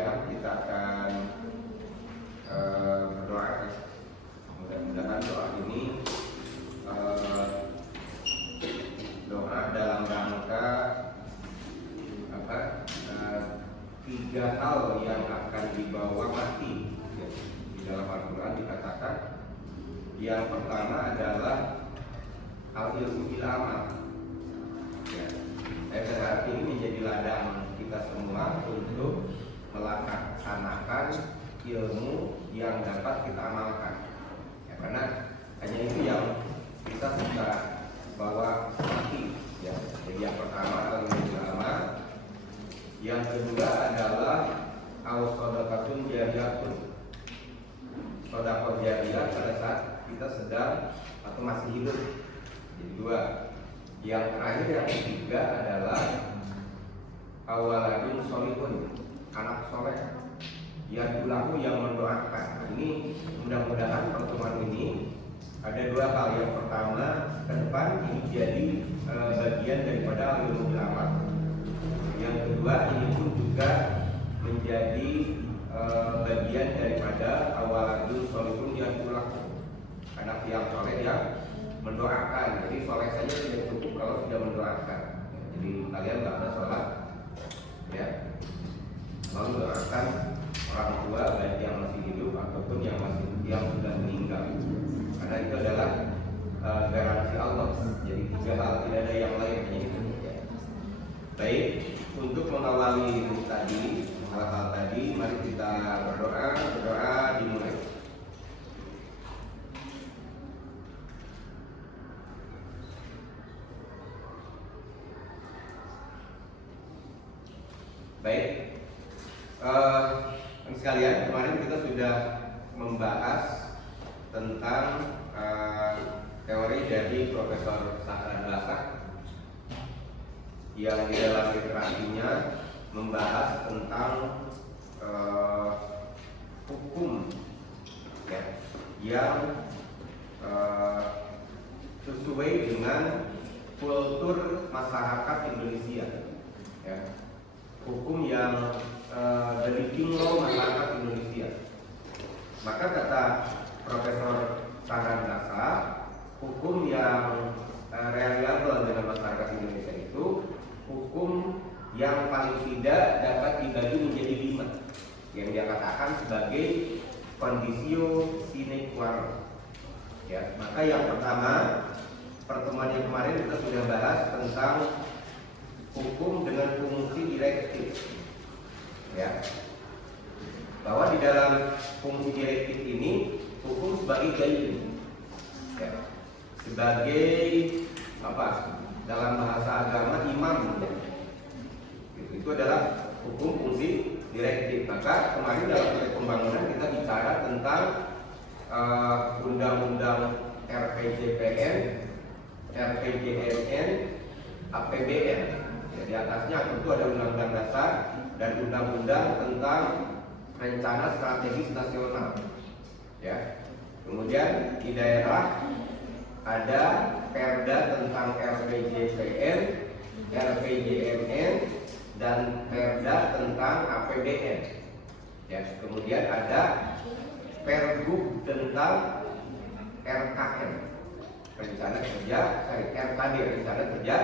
mudah-mudahan kita akan berdoa. Mudah-mudahan doa ini doa dalam rangka tiga hal yang akan dibawa mati. Di dalam Al-Quran dikatakan yang pertama adalah al-ilmu bil amal. Saya berharap ini menjadi ladang kita semua untuk melaksanakan ilmu yang dapat kita amalkan. Karena hanya itu yang kita bisa bawa mati. Jadi yang pertama al-ilmu bil amal. Yang kedua adalah au-shadaqatun jariyatun. Sedekah jariyah pada saat kita sedang atau masih hidup. Jadi dua. Yang terakhir yang ketiga adalah awaladun sholihun, anak soleh yang ulahu yang mendoakan. Ini mudah-mudahan pertemuan ini ada dua hal. Yang pertama, ke depan ini jadi bagian daripada ilmu amal. Yang kedua, ini pun juga menjadi bagian daripada awaladun sholihun yang ulahu, anak yang soleh yang mendoakan. Jadi soleh saja tidak cukup kalau tidak mendoakan. Jadi kalian nggak ada sholat, ya, lalu doakan orang tua baik yang masih hidup ataupun yang sudah meninggal. Karena itu adalah garansi Allah. Jadi tiga hal, tidak ada yang lain, hanya itu. Baik, untuk mengawali hal-hal tadi, mari kita berdoa dimulai. Baik, sekalian, kemarin kita sudah membahas tentang teori dari Profesor Sahran Lasak yang di dalam literasinya membahas tentang hukum, ya, yang sesuai dengan kultur masyarakat Indonesia, ya. Hukum yang the living law masyarakat Indonesia. Maka kata Profesor Sahran Lasak, hukum yang reliable dalam masyarakat Indonesia itu hukum yang paling tidak dapat dibagi menjadi 5, yang dia katakan sebagai conditio sine qua non. Ya, maka yang pertama, pertemuan yang kemarin kita sudah bahas tentang hukum dengan fungsi direktif, ya, bahwa di dalam fungsi direktif ini hukum sebagai gaib, ya, sebagai apa? Dalam bahasa agama imam, ya. Itu adalah hukum fungsi direktif. Maka kemarin dalam proyek pembangunan kita bicara tentang undang-undang RPJPN, RPJMN, APBN. Di atasnya tentu ada undang-undang dasar dan undang-undang tentang rencana strategis nasional, ya. Kemudian di daerah ada perda tentang RPJPN, RPJMN, dan perda tentang APBN, ya. Kemudian ada pergub tentang RKN, rencana kerja, RKD, rencana kerja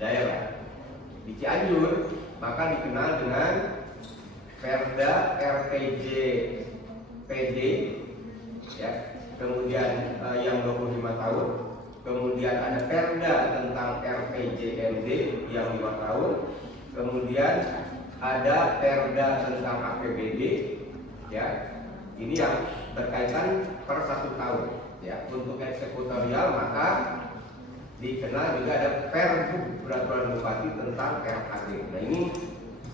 daerah. Di Cianjur maka dikenal dengan perda RPJPD, ya. Kemudian yang 25 tahun. Kemudian ada perda tentang RPJMD yang 5 tahun. Kemudian ada perda tentang APBD, ya. Ini yang berkaitan per 1 tahun, ya. Untuk eksekutorial maka dikenal juga ada pergub peraturan bupati tentang RKD. Nah, ini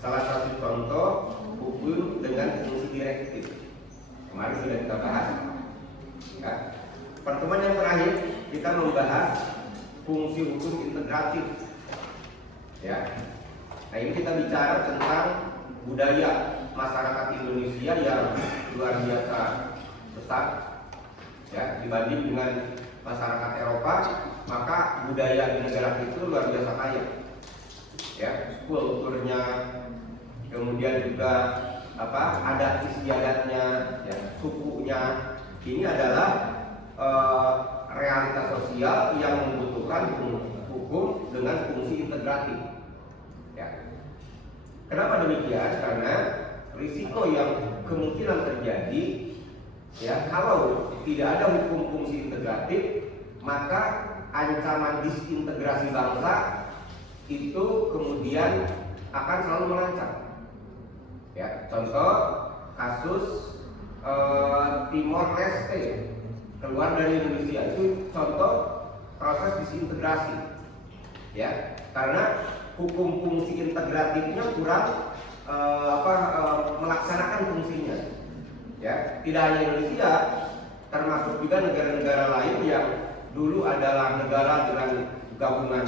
salah satu contoh hukum dengan fungsi direktif. Kemarin sudah kita bahas. Ya. Pertemuan yang terakhir kita membahas fungsi hukum integratif. Ya. Nah, ini kita bicara tentang budaya masyarakat Indonesia yang luar biasa besar, ya, dibanding dengan masyarakat Eropa. Maka budaya di negara itu luar biasa kaya, ya, kulturnya, kemudian juga adat istiadatnya, ya, sukunya. Ini adalah realitas sosial yang membutuhkan hukum dengan fungsi integratif. Ya. Kenapa demikian? Karena risiko yang kemungkinan terjadi, ya, kalau tidak ada hukum fungsi integratif, maka ancaman disintegrasi bangsa itu kemudian akan selalu mengancam. Ya, contoh kasus Timor Leste keluar dari Indonesia itu contoh proses disintegrasi. Ya, karena hukum fungsi integratifnya kurang melaksanakan fungsinya. Ya, tidak hanya Indonesia, termasuk juga negara-negara lain yang dulu adalah negara dengan gabungan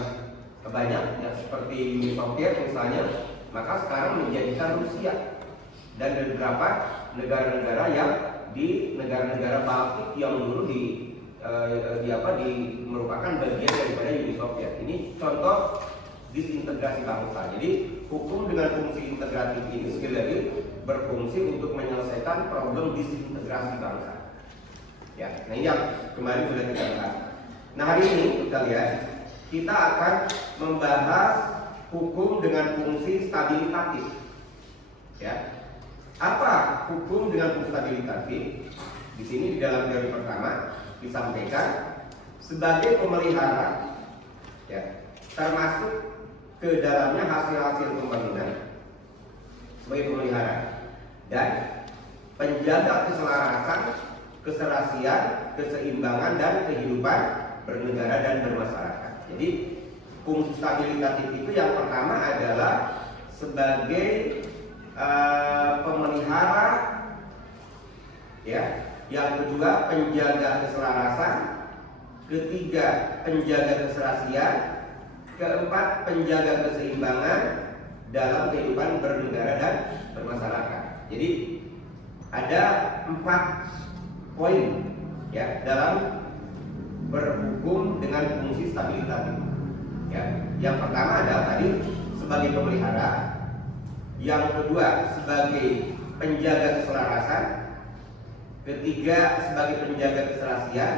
banyak, ya, seperti Uni Soviet misalnya, maka sekarang menjadikan Rusia dan beberapa negara-negara yang di negara-negara Baltik yang dulu merupakan bagian daripada Uni Soviet. Ini contoh disintegrasi bangsa. Jadi hukum dengan fungsi integratif ini sekali lagi berfungsi untuk menyelesaikan problem disintegrasi bangsa. Ya, nah ini yang kemarin sudah kita bahas. Nah, hari ini kita lihat, kita akan membahas hukum dengan fungsi stabilitatif. Ya, apa hukum dengan fungsi stabilitatif? Di sini di dalam teori pertama disampaikan sebagai pemelihara, ya, termasuk ke dalamnya hasil-hasil pembangunan sebagai pemelihara dan penjaga keselarasan, keserasian, keseimbangan dan kehidupan bernegara dan bermasyarakat. Jadi fungsi stabilitatif itu yang pertama adalah sebagai pemelihara, ya. Yang kedua penjaga keselarasan, ketiga penjaga keserasian, keempat penjaga keseimbangan dalam kehidupan bernegara dan bermasyarakat. Jadi ada 4 poin, ya, dalam berhukum dengan fungsi stabilitatif. Ya, yang pertama adalah tadi sebagai pemelihara, yang kedua sebagai penjaga keselarasan, ketiga sebagai penjaga keserasian,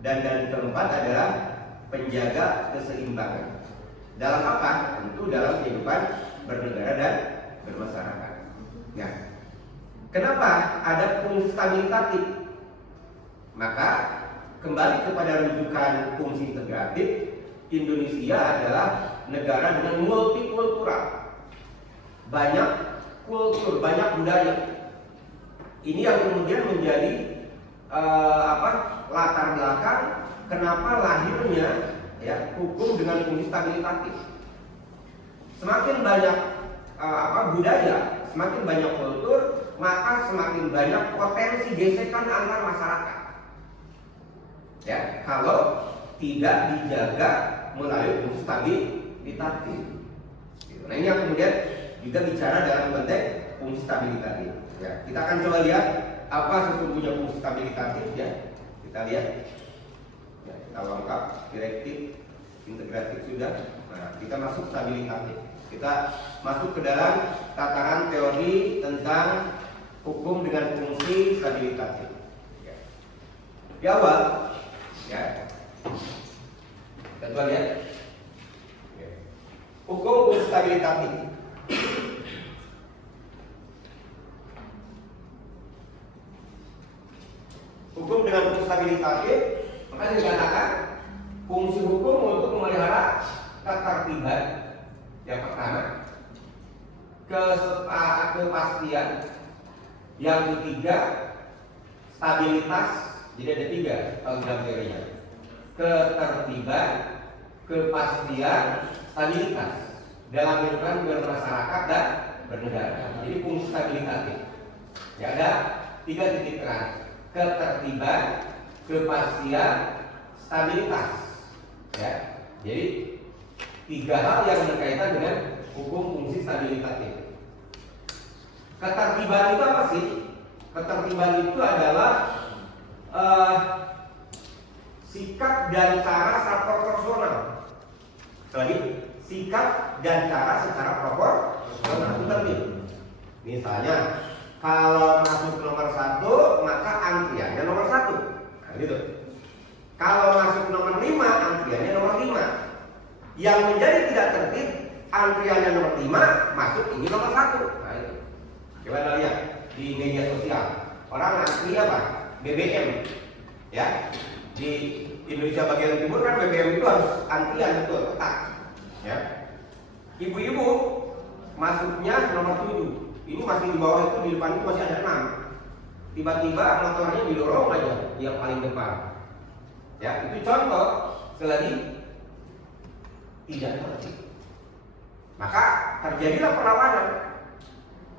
dan keempat adalah penjaga keseimbangan. Dalam apa? Tentu dalam kehidupan bernegara dan bermasyarakat. Nah, kenapa ada fungsi stabilitatif? Maka kembali kepada rujukan fungsi integratif, Indonesia adalah negara dengan multikultural, banyak kultur, banyak budaya. Ini yang kemudian menjadi latar belakang kenapa lahirnya, ya, hukum dengan fungsi stabilitatif. Semakin banyak budaya, semakin banyak kultur, maka semakin banyak potensi gesekan antar masyarakat. Ya, kalau tidak dijaga melalui fungsi stabilitatif. Nah, ini yang kemudian juga bicara dalam konteks fungsi stabilitatif. Ya, kita akan coba lihat apa sesungguhnya fungsi stabilitatif. Ya, kita lihat. Ya, kita lengkap direktif integratif sudah. Nah, kita masuk stabilitatif. Kita masuk ke dalam tataran teori tentang hukum dengan fungsi stabilitatif. Ya. Di awal, ya, kita coba lihat. Ya. Hukum fungsi stabilitatif. Hukum dengan fungsi stabilitatif, maka dikatakan fungsi hukum untuk memelihara ketertiban, yang pertama, kepastian, yang ketiga stabilitas. Jadi ada 3 kalau dalam teorinya: ketertiban, kepastian, stabilitas dalam kehidupan bermasyarakat dan bernegara. Jadi fungsi stabilitatif, ya, ada 3 titik terang: ketertiban, kepastian, stabilitas. Ya, jadi 3 hal yang berkaitan dengan hukum fungsi stabilitatif. Ketertiban itu apa sih? Ketertiban itu adalah sikap dan cara secara proporsional. Lagi, sikap dan cara secara proporsional itu tertib. Misalnya Kalau masuk nomor 1 maka antriannya nomor 1. Nah, gitu. Kalau masuk nomor 5 antriannya nomor 5. Yang menjadi tidak tertib antriannya nomor 5 masuk ini nomor 1. Nah, itu. Coba Anda lihat di media sosial. Orang antri apa? BBM. Ya. Di Indonesia bagian timur kan BBM itu harus antrian betul, ketat. Ya. Ibu-ibu masuknya nomor 7. Ini masih di bawah itu, di depan itu masih ada 6. Tiba-tiba motornya didorong aja yang paling depan. Ya, itu contoh selagi tidak tertib. Maka terjadilah perlawanan.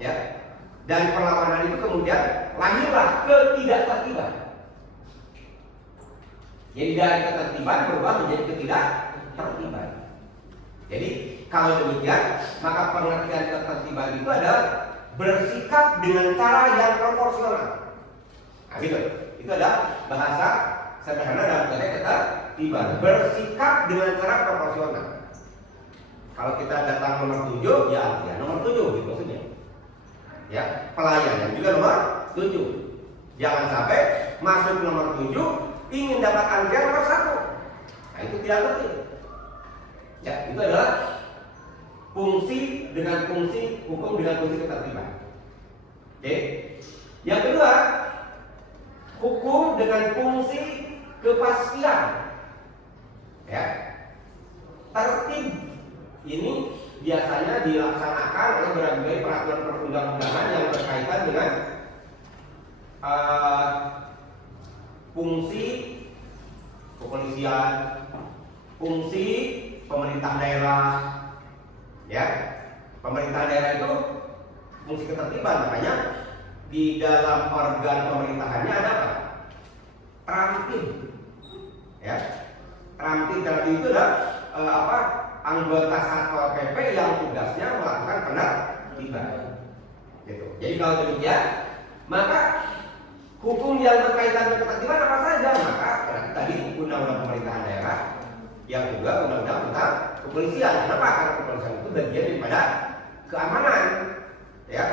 Ya. Dan perlawanan itu kemudian lahirlah ketidaktertiban. Jadi dari ketertiban berubah menjadi ketidaktertiban. Jadi kalau demikian, maka pengertian ketertiban itu adalah bersikap dengan cara yang proporsional. Nah, gitu. Itu adalah bahasa sederhana dalam konteks ketertiban. Bersikap dengan cara proporsional. Kalau kita datang nomor 7, ya nomor 7 gitu maksudnya. Ya, pelayanan juga nomor 7. Jangan sampai masuk nomor 7 ingin dapat antrian nomor 1. Nah, itu tidak tertib. Ya, itu adalah fungsi dengan fungsi hukum dengan fungsi ketertiban. Oke. Yang kedua, hukum dengan fungsi kepastian. Ya. Tertib ini biasanya dilaksanakan oleh berbagai peraturan perundang-undangan yang berkaitan dengan fungsi kepolisian, fungsi pemerintah daerah. Ya, pemerintah daerah itu fungsi ketertiban, makanya di dalam organ pemerintahannya ada apa? Ramtim. Ya, Ramtim itu adalah anggota Satpol PP yang tugasnya melakukan penertiban. Gitu. Jadi kalau demikian, maka hukum yang berkaitan dengan ketertiban apa saja? Maka tadi undang-undang pemerintahan daerah, yang juga undang-undang tentang kepolisian. Kenapa? Karena kepolisian itu bagian daripada keamanan. Ya,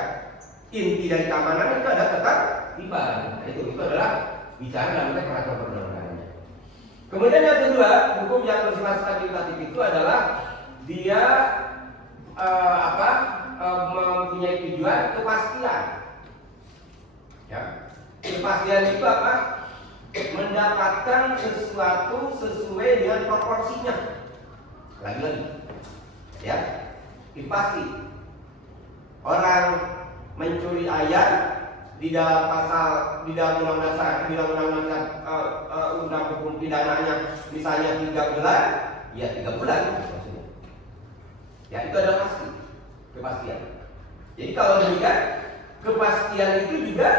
inti dari keamanan itu ada ketertiban. Nah, itu adalah bicara dalam peraturan perundang-undangannya. Kemudian yang kedua, hukum yang bersifat stabilitatif itu adalah dia mempunyai tujuan kepastian. Ya, kepastian itu apa? Mendapatkan sesuatu sesuai dengan proporsinya. Lagi-lagi, ya, pasti orang mencuri ayam di dalam pasal, di dalam undang hukum pidananya misalnya 3 bulan, ya 3 bulan maksudnya. Ya, itu adalah pasti, kepastian. Jadi kalau demikian, kepastian itu juga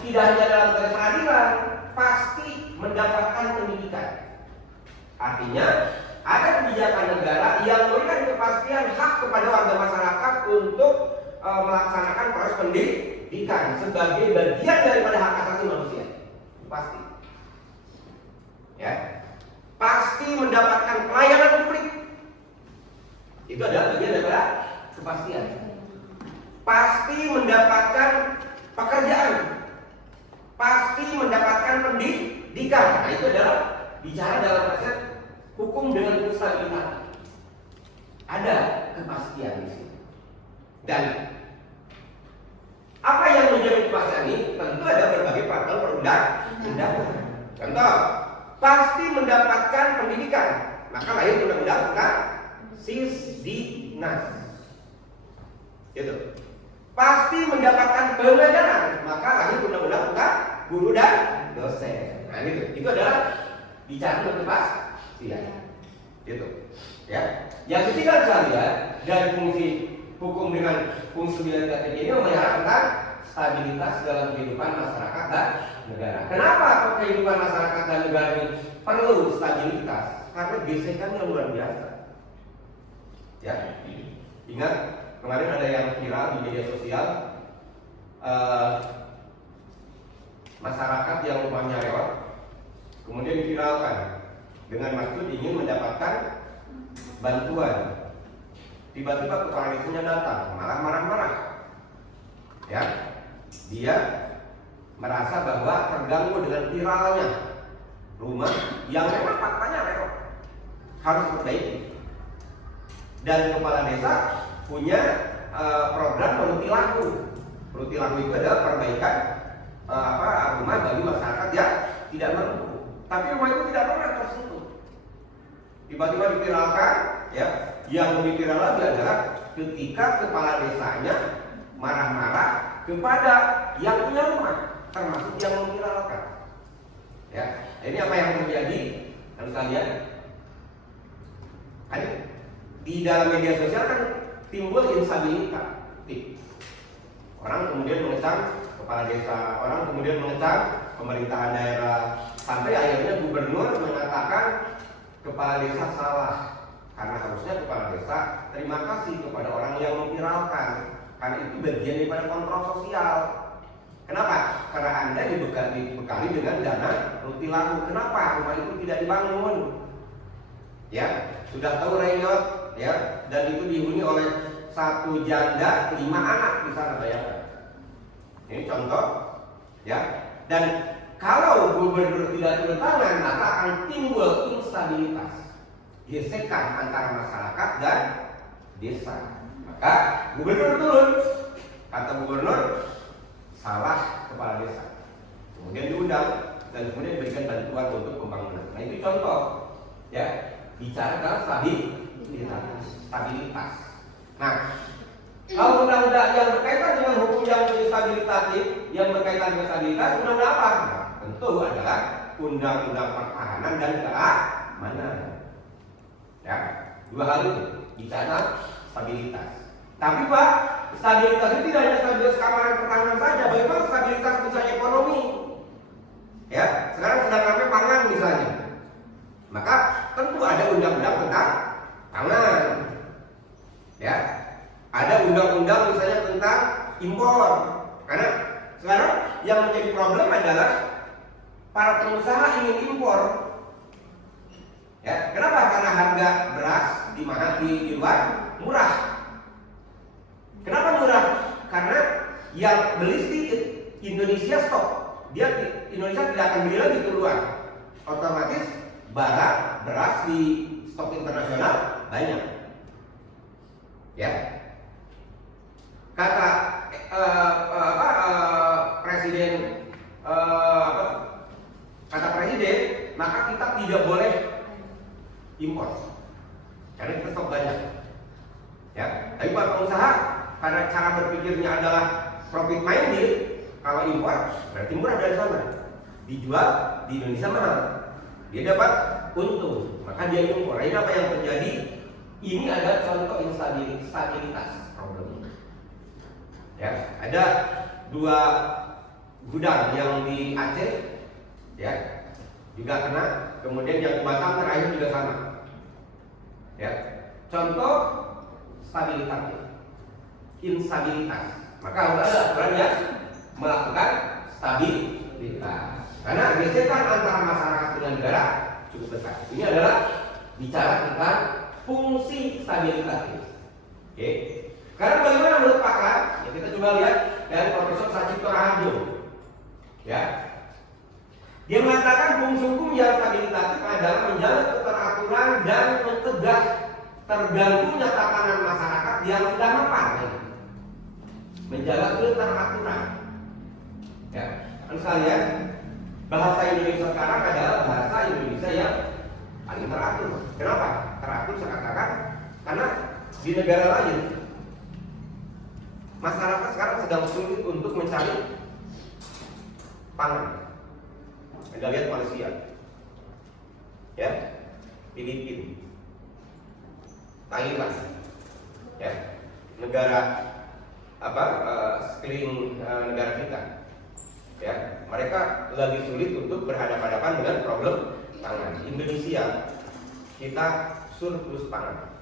tidak hanya dalam konteks peradilan, pasti mendapatkan pendidikan. Artinya ada kebijakan negara yang memberikan kepastian hak kepada warga masyarakat untuk melaksanakan proses pendidikan sebagai bagian daripada hak asasi manusia. Pasti. Ya. Pasti mendapatkan pelayanan publik. Itu adalah bagian daripada kepastian. Pasti mendapatkan pekerjaan. Pasti mendapatkan pendidikan. Nah, itu adalah bicara dalam konsep hukum dengan stabilitas. Ada kepastian di sini. Dan apa yang menjadi kepastian ini? Tentu ada berbagai peraturan perundang-undangan. Contoh, pasti mendapatkan pendidikan. Maka lahir undang-undang tentang Sisdiknas. Gitu. Pasti mendapatkan pengajaran. Maka lahir undang-undang tentang guru dan dosen. Nah, gitu. Itu adalah bicara tentang kepastian. Gitu. Ya. Yang ketiga sekalian, dari fungsi hukum dengan fungsi stabilitas ini memelihara tentang stabilitas dalam kehidupan masyarakat dan negara. Kenapa kehidupan masyarakat dan negara ini perlu stabilitas? Karena gesekan yang luar biasa. Ya, ingat kemarin ada yang viral di media sosial, masyarakat yang rumahnya lewat, kemudian diviralkan dengan maksud ingin mendapatkan bantuan. Tiba-tiba kepala desanya datang, malah marah-marah. Ya, dia merasa bahwa terganggu dengan viralnya rumah yang memang faktanya reot, harus diperbaiki. Dan kepala desa punya program Perutilahu. Perutilahu itu adalah perbaikan rumah bagi masyarakat yang tidak mampu. Tapi rumah itu tidak pernah tersentuh. Tiba-tiba diviralkan, ya. Yang lebih viral lagi adalah ketika kepala desanya marah-marah kepada yang punya rumah, termasuk yang memviralkan. Ya, ini apa yang terjadi? Kan kalian, di dalam media sosial kan timbul instabilitas. Orang kemudian mengecam kepala desa, orang kemudian mengecam pemerintahan daerah, sampai akhirnya gubernur mengatakan kepala desa salah karena harusnya kepala desa terima kasih kepada orang yang memviralkan, karena itu bagian daripada kontrol sosial. Kenapa? Karena Anda dibekali dengan dana Perutilahu. Kenapa rumah itu tidak dibangun? Ya, sudah tahu reot, ya, dan itu dihuni oleh satu janda 5 anak di sana, bayangkan. Ini contoh, ya. Dan kalau gubernur tidak turun tangan, maka akan timbul instabilitas, gesekan antara masyarakat dan desa. Maka gubernur turun, kata gubernur, salah kepala desa. Kemudian diundang dan kemudian diberikan bantuan untuk pembangunan. Nah itu contoh, ya, bicara tentang stabilitas. Nah, kalau undang-undang yang berkaitan dengan hukum yang stabilitatif, yang berkaitan dengan stabilitas, undang-undang apa? Nah, tentu adalah undang-undang pertahanan dan keamanan. Ya, dua hal itu bicara stabilitas. Tapi Pak, stabilitas itu tidak hanya stabilitas keamanan pertahanan saja. Bagaimana stabilitas misalnya ekonomi? Ya, sekarang sedang ramai pangan misalnya. Maka tentu ada undang-undang tentang pangan. Ya, ada undang-undang misalnya tentang impor. Karena sekarang yang menjadi problem adalah para pengusaha ingin impor. Ya, kenapa? Karena harga beras di luar murah. Kenapa murah? Karena yang beli sedikit, Indonesia stok. Indonesia tidak akan beli lagi keluar. Otomatis barang beras di stok internasional banyak. Ya. Kata presiden, kata presiden, maka kita tidak boleh impor karena kita stok banyak. Ya. Tapi para pengusaha karena cara berpikirnya adalah profit minded, kalau impor berarti murah dari sana, dijual di Indonesia mahal, dia dapat untung, maka dia impor. Ini apa yang terjadi? Ini adalah contoh instabilitas problem. Ya, ada 2 gudang yang di Aceh, ya, juga kena. Kemudian yang di Batam terakhir juga sama. Ya, contoh stabilitas, instabilitas. Maka harus ada aturan yang melakukan stabilitas. Karena gesekan antara masyarakat dengan negara cukup besar. Ini adalah bicara tentang fungsi stabilitas. Oke. Sekarang bagaimana menurut pakar? Ya, kita coba lihat dari Profesor Sacipto Raharjo. Ya. Dia mengatakan fungsi hukum yang stabilitatif adalah menjaga keteraturan dan mencegah terganggunya tatanan masyarakat yang sudah mapan. Menjaga keteraturan. Ya. Kan sekalian, bahasa Indonesia sekarang adalah bahasa Indonesia yang paling teratur. Kenapa? Teratur saya katakan karena di negara lain masyarakat sekarang sedang sulit untuk mencari pangan. Anda lihat Malaysia, ya, Filipina, Thailand, ya, negara sekeliling negara kita, ya, mereka lagi sulit untuk berhadapan-hadapan dengan problem pangan. Indonesia kita surplus pangan,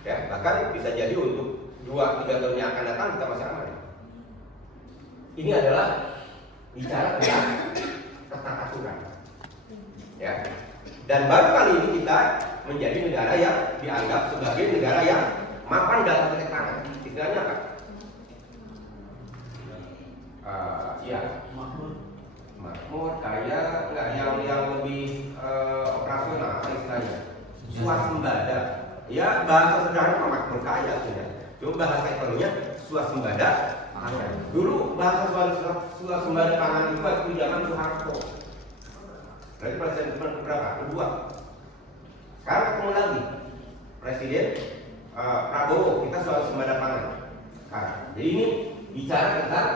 ya, bahkan bisa jadi untuk 2-3 tahun yang akan datang kita masih aman. Ini adalah bicara tentang keteraturan, ya, dan baru kali ini kita menjadi negara yang dianggap sebagai negara yang mapan dalam konteks pangan. Istilahnya apa? Ya, makmur, kaya, enggak yang lebih operasional, apa istilahnya? Swasembada. Ya, bahasa sederhana makmur kaya sudah. Coba bahasa ekonominya swasembada pangan. Dulu bahasa swasembada pangan itu waktu zaman Soeharto. Berarti presiden berapa? Kedua. Sekarang ketemu lagi Presiden Prabowo, kita swasembada pangan. Nah, jadi ini bicara tentang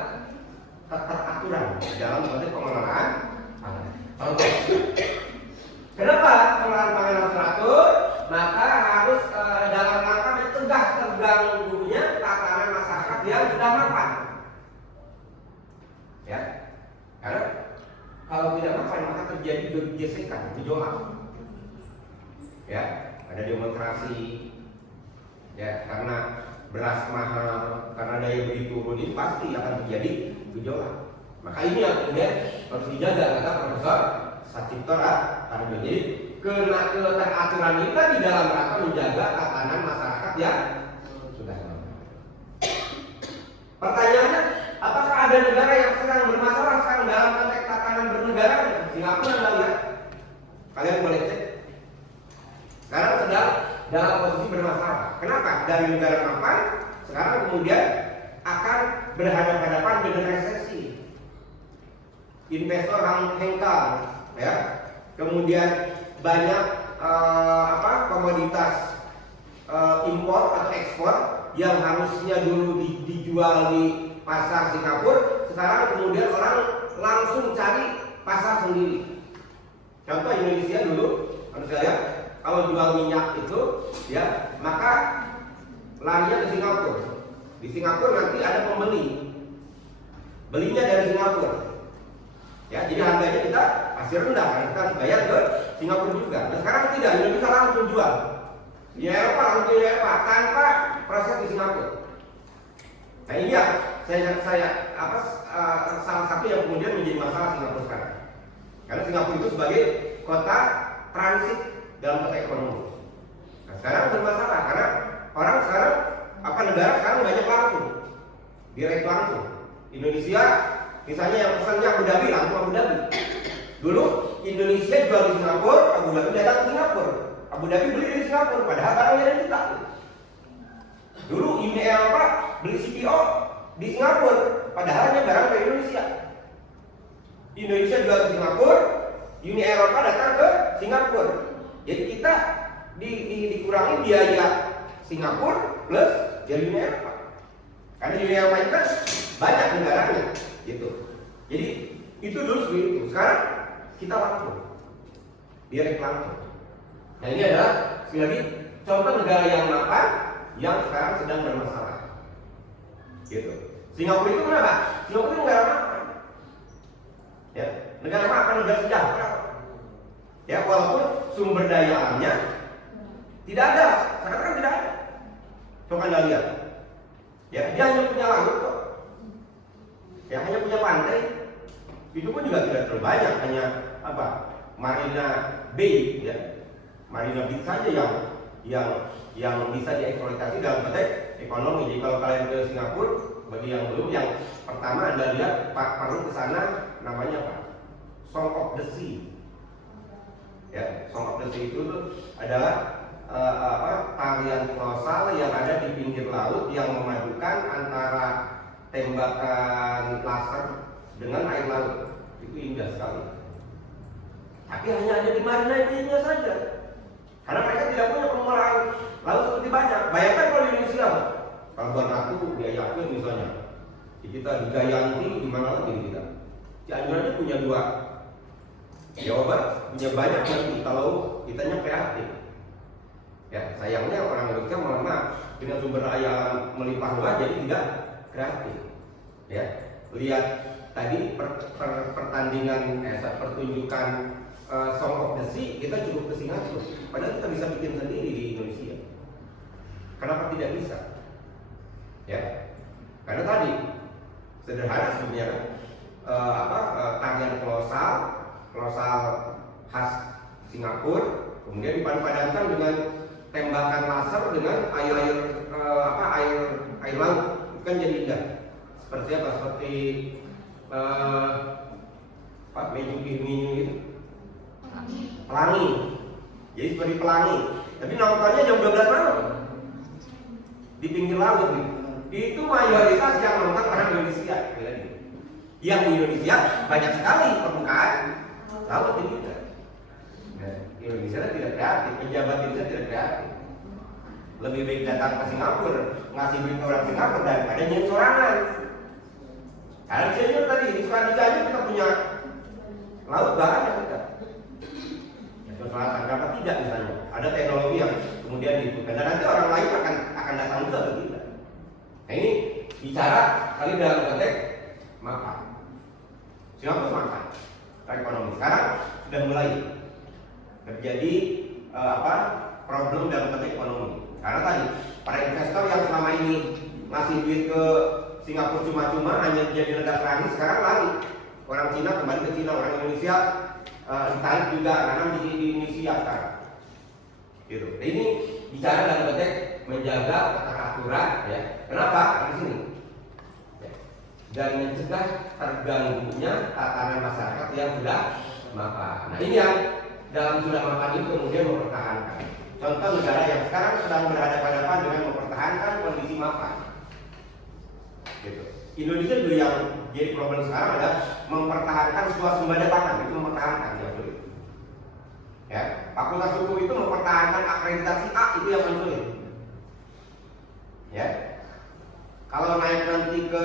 keteraturan dalam konteks pengelolaan pangan. Contoh, kenapa pengelolaan pangan harus teratur? Maka harus dalam rangka mencegah terganggunya tatanan masyarakat yang sudah mapan. Ya, karena kalau tidak mapan maka terjadi gesekan, gejolak. Ya, ada demonstrasi. Ya, karena beras mahal, karena daya beli turun, ini pasti akan terjadi gejolak. Maka ini yang kemudian harus dijaga, kata Profesor Sachitto Randojo. Jadi keteraturan kita di dalam rangka menjaga tatanan masyarakat yang sudah mampu. Pertanyaannya, apakah ada negara yang sedang bermasalah sekarang dalam konteks tatanan bernegara? Singapura Anda lihat, kalian boleh cek. Sekarang sedang dalam posisi bermasalah. Kenapa? Dari negara mapan sekarang kemudian akan berhadapan-hadapan dengan resesi. Investor hengkang, ya. Kemudian banyak komoditas impor atau ekspor yang harusnya dulu dijual di pasar Singapura, sekarang kemudian orang langsung cari pasar sendiri. Contoh Indonesia dulu, menurut saya, kalau jual minyak itu, ya, maka larinya ke Singapura. Di Singapura nanti ada pembeli, belinya dari Singapura. Ya, jadi harganya kita masih rendah karena kita harus bayar ke Singapura juga. Nah sekarang tidak, Indonesia langsung jual di Eropa, langsung di Eropa tanpa proses di Singapura. Nah ini ya, salah satu yang kemudian menjadi masalah Singapura sekarang. Karena Singapura itu sebagai kota transit dalam kota ekonomi. Nah sekarang bermasalah karena orang sekarang negara sekarang banyak langsung, direct langsung. Indonesia misalnya yang pesannya Abu Dhabi, langsung Abu Dhabi. Dulu Indonesia jual di Singapura, Abu Dhabi datang ke Singapura. Abu Dhabi beli di Singapura, padahal barangnya dari kita. Dulu Uni Eropa beli CPO di Singapura, padahal barang dari Indonesia. Indonesia jual di Singapura, Uni Eropa datang ke Singapura. Jadi kita dikurangi biaya Singapura plus dari Uni Eropa. Karena Uni Eropa itu kan banyak negaranya, gitu. Jadi itu dulu seperti itu. Sekarang kita langsung, direct langsung. Nah ini adalah sekali lagi contoh negara yang mapan yang sekarang sedang bermasalah. Gitu. Singapura itu kenapa? Singapura itu negara mapan. Ya, negara mapan, negara sejahtera. Ya, walaupun sumber daya alamnya tidak ada, sekarang kan tidak ada. Coba Anda lihat. Ya, dia hanya punya laut kok. Ya, hanya punya pantai. Itu pun juga tidak terlalu banyak, hanya Marina Bay, ya. Marina Bay saja yang bisa dieksploitasi dalam konteks ekonomi. Jadi kalau kalian ke Singapura, bagi yang belum, yang pertama Anda lihat perlu ke sana, namanya apa? Song of the Sea. Ya, Song of the Sea itu adalah tarian kolosal yang ada di pinggir laut yang memadukan antara tembakan laser dengan air laut. Itu indah sekali. Tapi hanya ada di Marina Bay-nya saja. Karena mereka tidak punya pengolahan laut seperti banyak. Bayangkan kalau di Indonesia, Pelabuhan Ratu, Biaya misalnya, kita di Gayanti, di mana lagi kita? Cianjur aja punya 2. Jawa Barat punya banyak lagi kalau kitanya kreatif. Ya, sayangnya orang Indonesia mohon maaf dengan sumber daya alam melimpah ruah jadi tidak kreatif. Ya, lihat tadi pertandingan pertunjukan Song of the Sea, kita cukup ke Singapura. Padahal kita bisa bikin sendiri di Indonesia. Kenapa tidak bisa? Ya, karena tadi sederhana sebenarnya tarian kolosal khas Singapura, kemudian dipadankan dengan tembakan laser dengan air laut, itu kan jadi indah. Seperti apa? Seperti Pak Mejuki pelangi, jadi seperti pelangi. Tapi nongkrongnya jam 12 malam di pinggir laut gitu. Itu mayoritas yang nonton orang Indonesia. Yang di Indonesia banyak sekali permukaan laut di kita. Indonesia tidak kreatif, pejabat Indonesia tidak kreatif. Lebih baik datang ke Singapura, ngasih duit ke orang Singapura daripada nyium sorangan. Karena misalnya tadi di Sumatera kita punya laut banyak kita. Selatan kenapa tidak misalnya? Ada teknologi yang kemudian dibutuhkan dan nanti orang lain akan datang juga ke kita. Nah ini bicara kali dalam konteks makan. Singapura makan, ekonomi. Sekarang sudah mulai terjadi problem dalam konteks ekonomi. Karena tadi para investor yang selama ini ngasih duit ke Singapura cuma-cuma hanya jadi negara terakhir, sekarang lari. Orang Cina kembali ke Cina, orang Indonesia ditarik juga karena di Indonesia sekarang. Gitu. Nah, ini bicara dalam konteks menjaga aturan, ya. Kenapa? Di sini. Ya. Dan mencegah terganggunya tatanan masyarakat yang sudah mapan. Nah, ini yang dalam sudah mapan itu kemudian mempertahankan. Contoh negara yang sekarang sedang berhadapan-hadapan dengan mempertahankan kondisi mapan. Gitu. Indonesia juga yang jadi problem sekarang adalah mempertahankan swasembada pangan, itu mempertahankan yang sulit. Ya, Fakultas Hukum itu mempertahankan akreditasi A, itu yang paling sulit. Ya, kalau naik nanti ke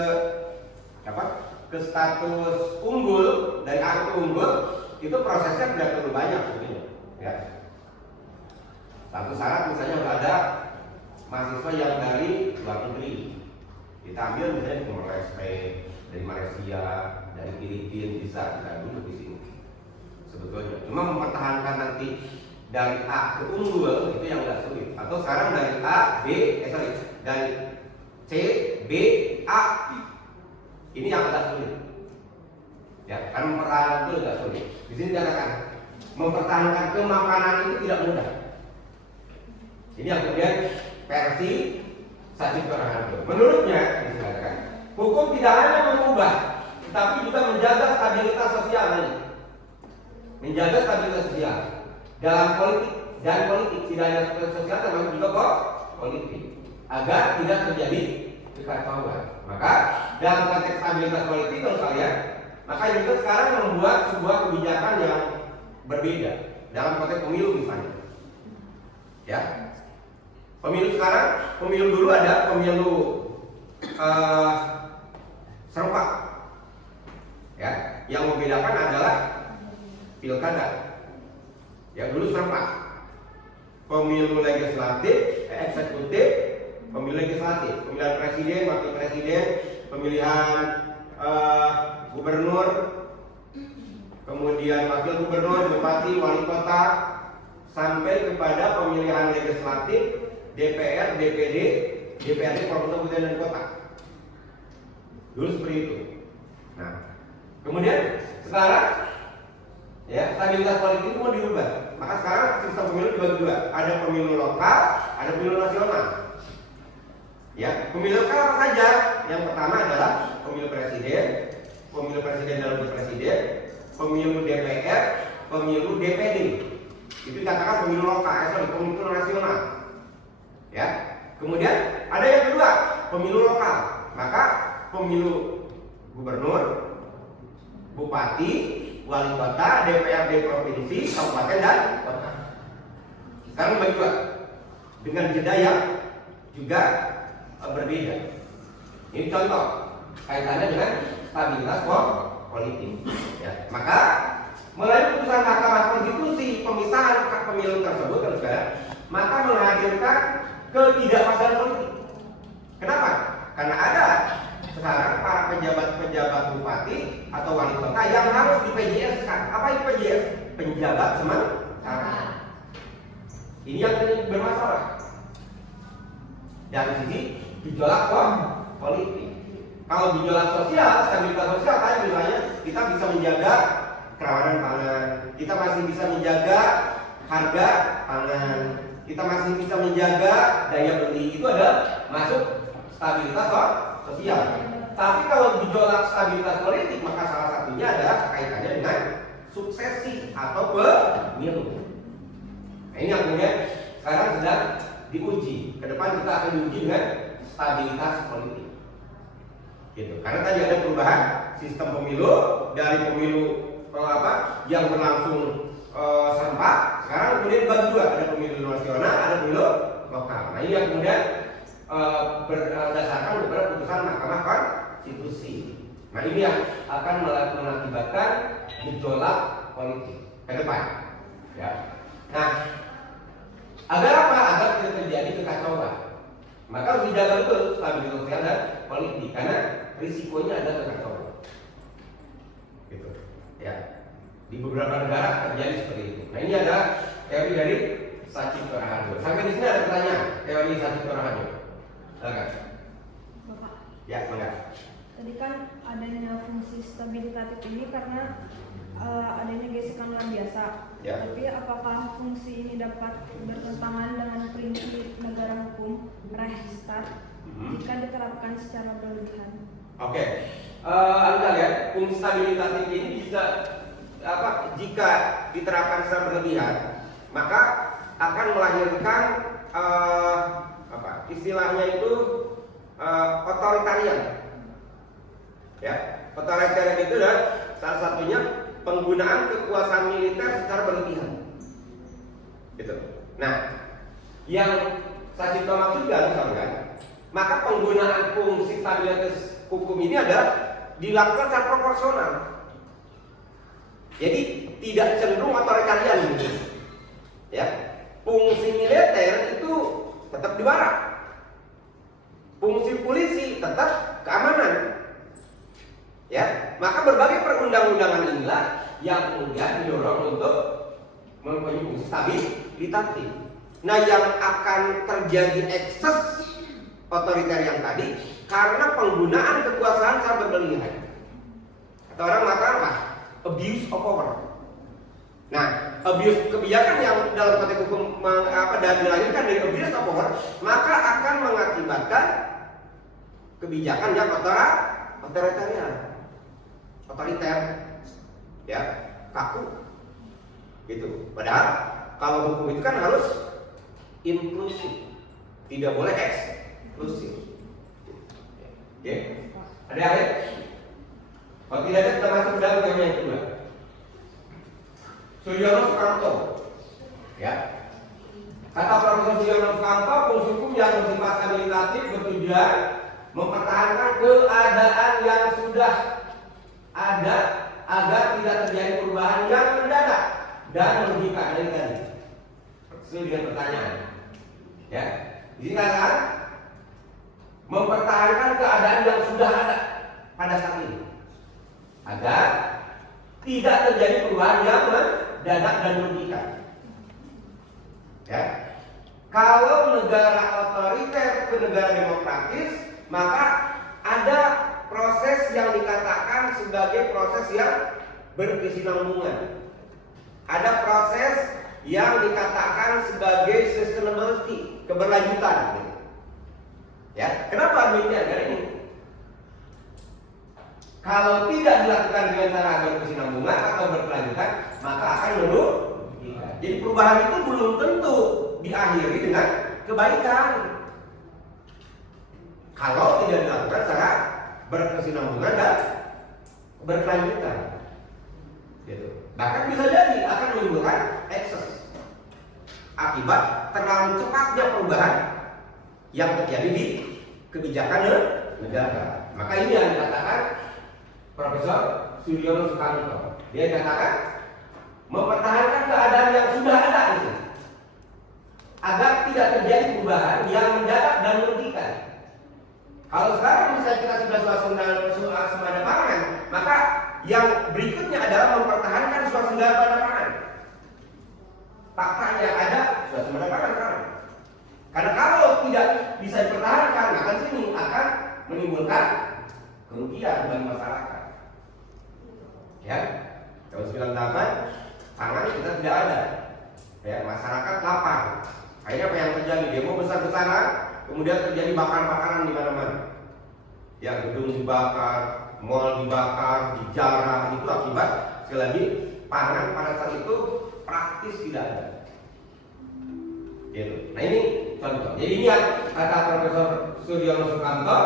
status unggul dari A ke unggul, itu prosesnya tidak terlalu banyak sebenarnya. Ya, satu syarat misalnya ada mahasiswa yang dari luar negeri. Kita ambil misalnya Timor Leste, dari Malaysia, dari Filipina, bisa kita duduk di sini. Sebetulnya, cuma mempertahankan nanti dari A ke unggul itu yang nggak sulit. Atau sekarang dari dari C, B, A, ini yang agak sulit. Ya, karena mempertahankan itu agak sulit. Di sini dikatakan mempertahankan kemapanan itu tidak mudah. Ini yang kemudian versi Sajid Perahanto. Menurutnya, dikatakan, hukum tidak hanya mengubah, tetapi juga menjaga stabilitas sosial ini. Menjaga stabilitas sosial dalam politik dan politik, tidak hanya sosial termasuk juga politik, agar tidak terjadi kekacauan. Maka dalam konteks stabilitas politik, kalau kalian, maka itu sekarang membuat sebuah kebijakan yang berbeda dalam konteks pemilu misalnya. Ya. Pemilu sekarang, pemilu dulu ada pemilu serentak, ya. Yang membedakan adalah pilkada. Ya dulu serentak. Pemilu legislatif, eksekutif, pemilu legislatif, pemilihan presiden, wakil presiden, pemilihan gubernur, kemudian wakil gubernur, bupati, wali kota, sampai kepada pemilihan legislatif. DPR, DPD, DPRD provinsi kabupaten dan kota. Dulu seperti itu. Nah, kemudian sekarang ya stabilitas politik itu mau dirubah. Maka sekarang sistem pemilu dibagi dua. Ada pemilu lokal, ada pemilu nasional. Ya, pemilu lokal apa saja? Yang pertama adalah pemilu presiden dan wakil presiden, pemilu DPR, pemilu DPD. Itu dikatakan pemilu lokal, pemilu nasional. Ya, kemudian ada yang kedua, pemilu lokal. Maka pemilu gubernur, bupati, wali kota, DPRD provinsi, kabupaten dan kota. Sekarang bagi dua, dengan jeda yang juga berbeda. Ini contoh kaitannya dengan stabilitas politik. Ya, maka melalui putusan Mahkamah Konstitusi pemisahan pemilu tersebut, maka menghadirkan ketidakpastian politik. Kenapa? Karena ada sekarang para pejabat bupati atau wali kota yang harus di PJS kan. Apa itu PJS? Penjabat sementara. Ini yang bermasalah. Dari sisi gejolak politik. Kalau gejolak sosial, stabilitas sosial, kayak misalnya kita bisa menjaga kerawanan pangan, kita masih bisa menjaga harga pangan, kita masih bisa menjaga daya beli, itu adalah masuk stabilitas sosial. Tapi kalau gejolak stabilitas politik, maka salah satunya adalah kaitannya dengan suksesi atau pemilu. Nah, ini yang kemudian sekarang sedang diuji. Ke depan kita akan diuji dengan stabilitas politik. Gitu. Karena tadi ada perubahan sistem pemilu dari pemilu yang berlangsung serentak, sekarang kemudian bagi dua, ada pemilu nasional, ada pemilu lokal. Nah, ini yang kemudian berdasarkan kepada putusan Mahkamah Konstitusi. Nah, ini yang akan mengakibatkan gejolak politik ke depan. Ya. Nah, agar apa? Agar tidak terjadi kekacauan. Maka harus dijaga betul stabilitas sosial dan politik, karena risikonya ada kekacauan. Gitu. Ya. Di beberapa negara terjadi seperti itu. Nah, ini adalah teori dari Sachitto Raharjo. Sampai di sini ada pertanyaan teori Sachitto Raharjo. Silakan. Bapak. Ya, enggak. Tadi kan adanya fungsi stabilitatif ini karena adanya gesekan luar biasa. Ya. Tapi apakah fungsi ini dapat bertentangan dengan prinsip negara hukum Rechtsstaat jika diterapkan secara berlebihan? Oke. Anda lihat fungsi stabilitatif ini bisa jika diterapkan secara berlebihan, maka akan melahirkan istilahnya itu otoritarian. Ya, otoritarian itu adalah salah satunya penggunaan kekuasaan militer secara berlebihan. Gitu. Nah, yang Sachitto maksudkan misalkan, maka penggunaan fungsi stabilitas hukum ini adalah dilakukan secara proporsional. Jadi tidak cenderung otoritarian gitu. Ya. Fungsi militer itu tetap dibarak. Fungsi polisi tetap keamanan. Ya, maka berbagai perundang-undangan inilah yang kemudian didorong untuk mempunyai fungsi stabilitatif. Nah, yang akan terjadi ekses otoritarian tadi karena penggunaan kekuasaan secara berlebihan. Atau orang mengatakan apa? Abuse of power. Nah, abuse kebijakan yang dalam konteks hukum dilahirkan dari abuse of power, maka akan mengakibatkan kebijakan yang otoriter, ya, kaku, gitu. Padahal kalau hukum itu kan harus inklusif, tidak boleh eksklusif. Oke, ada yang lain? Kalau tidak ada, kita masuk ke dalam tema yang kedua. Suryono Sukanto, ya. Kata Profesor Suryono Sukanto, fungsi hukum yang bersifat stabilitatif bertujuan mempertahankan keadaan yang sudah ada agar tidak terjadi perubahan yang mendadak dan merugikan. Dari tadi sesuai dengan pertanyaan, ya. Jadi katakan mempertahankan keadaan yang sudah ada pada saat ini agar tidak terjadi perubahan yang mendadak dan merugikan. Ya. Kalau negara otoriter ke negara demokratis, maka ada proses yang dikatakan sebagai proses yang berkesinambungan. Ada proses yang dikatakan sebagai sustainability, keberlanjutan. Ya, kenapa demikian? Karena ini, kalau tidak dilakukan dengan cara berkesinambungan atau berkelanjutan, maka akan merugikan. Jadi perubahan itu belum tentu diakhiri dengan kebaikan. Kalau tidak dilakukan secara berkesinambungan dan berkelanjutan, gitu. Bahkan bisa jadi akan menimbulkan ekses akibat terlalu cepatnya perubahan yang terjadi di kebijakan negara. Maka ini yang dikatakan Profesor Suryono Sukanto. Dia katakan mempertahankan keadaan yang sudah ada itu agar tidak terjadi perubahan yang mendadak dan merugikan. Kalau sekarang misalnya kita sudah swasembada pangan, maka yang berikutnya adalah mempertahankan swasembada pangan. Fakta yang ada swasembada pangan sekarang. Karena kalau tidak bisa dipertahankan, maka sini akan menimbulkan kerugian bagi masyarakat. Ya, tahun 98 pangan kita tidak ada. Ya, masyarakat lapar. Akhirnya apa yang terjadi? Demo besar-besaran, kemudian terjadi bakar-bakaran di mana-mana. ya gedung dibakar, mall dibakar, dijarah, itu akibat sekali lagi pangan pada saat itu praktis tidak ada. Gitu. Nah ini contoh. Jadi ini kata Profesor Suryono Sukanto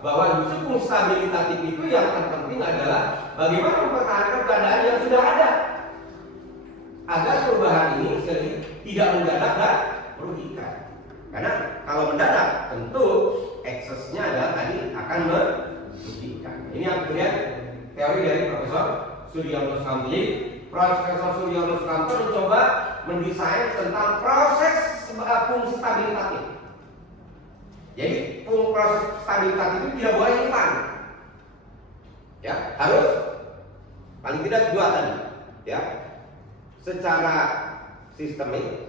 bahwa justru fungsi stabilitatif itu yang terpenting adalah bagaimana mempertahankan keadaan yang sudah ada agar perubahan ini tidak mendadak dan merugikan. Karena kalau mendadak tentu eksesnya adalah tadi akan merugikan. Ini yang kemudian teori dari Profesor Suryono Sukanto. Jadi Profesor Suryono Sukanto mencoba mendesain tentang proses fungsi stabilitatif. Jadi proses stabilitatif itu tidak boleh hilang. Ya, harus paling tidak dua tadi. Ya, secara sistemik.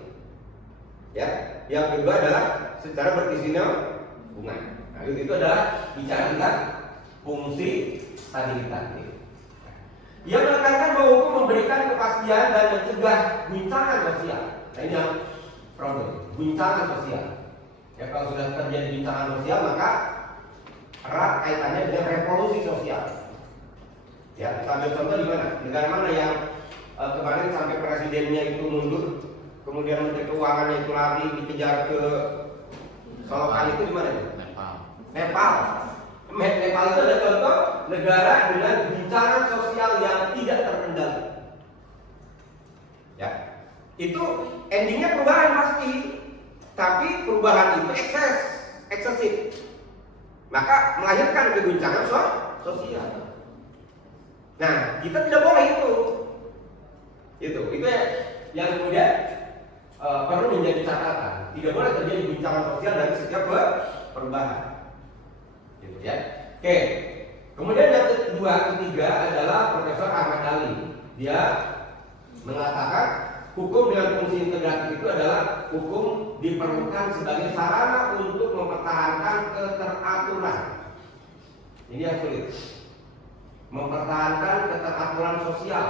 Ya, yang kedua adalah secara berkesinambungan. Nah, itu adalah bicara tentang fungsi stabilitatif. Ia menekankan bahwa hukum memberikan kepastian dan mencegah guncangan sosial. Nah, ini yang problem, guncangan sosial. Ya, kalau sudah terjadi guncangan sosial maka erat kaitannya dengan revolusi sosial. Ya, kita ambil contoh di mana? Negara mana yang kemarin sampai presidennya itu mundur, kemudian menteri keuangannya itu lari dikejar ke Solokan itu di mana itu? Nepal. Nepal itu adalah contoh negara dengan guncangan sosial yang tidak terkendali. Ya, itu endingnya perubahan pasti, tapi perubahan itu eksesif, maka melahirkan keguncangan sosial. Nah, kita tidak boleh itu yang kemudian perlu menjadi catatan. Tidak boleh terjadi guncangan sosial dari setiap perubahan. Gitu ya. Oke. Kemudian yang ketiga adalah Profesor Ahmad Ali. Dia mengatakan hukum dengan fungsi integratif itu adalah hukum diperlukan sebagai sarana untuk mempertahankan keteraturan. Ini yang sulit. Mempertahankan keteraturan sosial.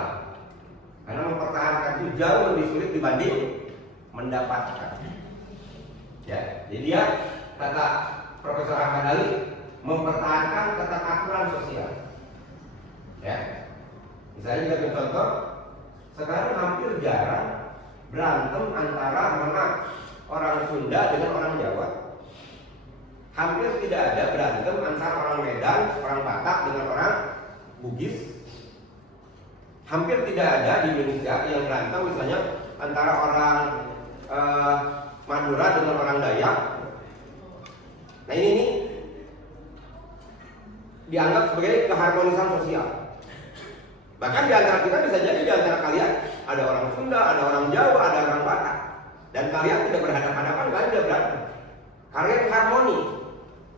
Karena mempertahankan itu jauh lebih sulit dibanding mendapatkan. Ya, jadi dia kata Profesor Ahmad Ali mempertahankan keteraturan sosial. Ya, misalnya kita contoh, sekarang hampir jarang berantem antara orang Sunda dengan orang Jawa. Hampir tidak ada berantem antara orang Medan, orang Batak dengan orang Bugis. Hampir tidak ada di Indonesia yang berantem misalnya antara orang Madura dengan orang Dayak. Nah ini dianggap sebagai keharmonisan sosial. Bahkan di antara kita bisa jadi di antara kalian ada orang Sunda, ada orang Jawa, ada orang Batak, dan kalian tidak berhadapan-hadapan, kalian tidak berantem. Kalian harmoni.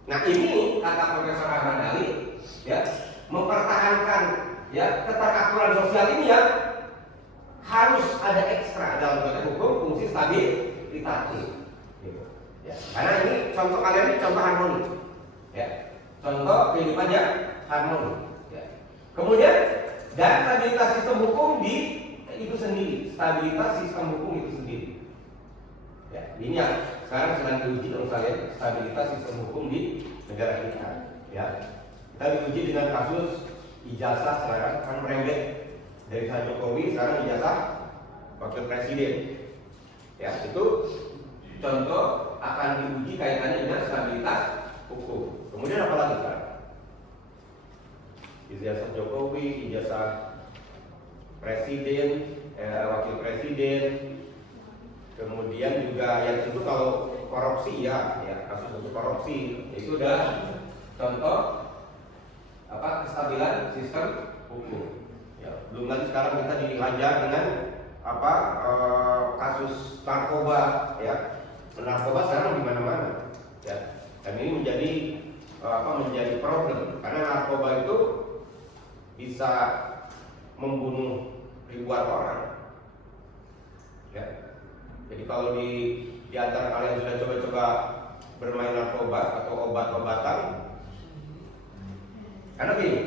Nah ini kata Profesor Ahmad Ali, ya, mempertahankan ya keteraturan sosial ini ya harus ada ekstra dalam konteks hukum fungsi stabilitatif. Gitu. Ya. Karena ini contoh kalian ini contoh harmoni. Ya. Contoh kehidupan yang harmoni. Ya. Kemudian dan stabilitas sistem hukum itu sendiri, stabilitas sistem hukum itu sendiri. Ya, ini yang sekarang sedang diuji oleh kalian, stabilitas sistem hukum di negara kita. Ya, kita diuji dengan kasus ijazah sekarang kan merembet dari Pak Jokowi, sekarang ijazah wakil presiden. Ya, itu contoh akan diuji kaitannya dengan stabilitas hukum. Kemudian apa lagi kan? Ijazah Jokowi, ijazah presiden, wakil presiden, kemudian juga yang itu kalau korupsi ya kasus korupsi itu udah contoh kestabilan sistem hukum. Ya, belum lagi sekarang kita dihajar dengan kasus narkoba ya, narkoba sekarang di mana-mana ya, dan ini menjadi problem karena narkoba itu bisa membunuh ribuan orang. Ya. Jadi kalau di antara kalian sudah coba-coba bermain narkoba atau obat-obatan, karena gini,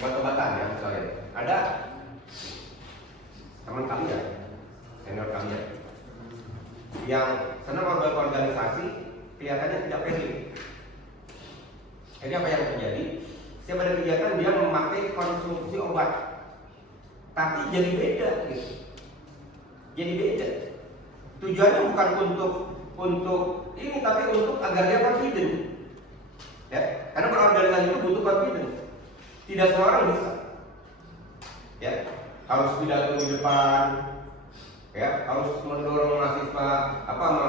obat-obatan ya misalnya, ada teman kalian, senior kalian, yang senang berorganisasi, kelihatannya tidak pede. Jadi apa yang terjadi? Setiap ada kegiatan dia memakai konsumsi obat, tapi jadi beda gitu. Jadi beda. Tujuannya bukan untuk ini, tapi untuk agar dia confident. Ya, karena berorganisasi itu butuh confidence. Tidak semua orang bisa. Ya, harus pidato di depan, ya, harus mendorong mahasiswa,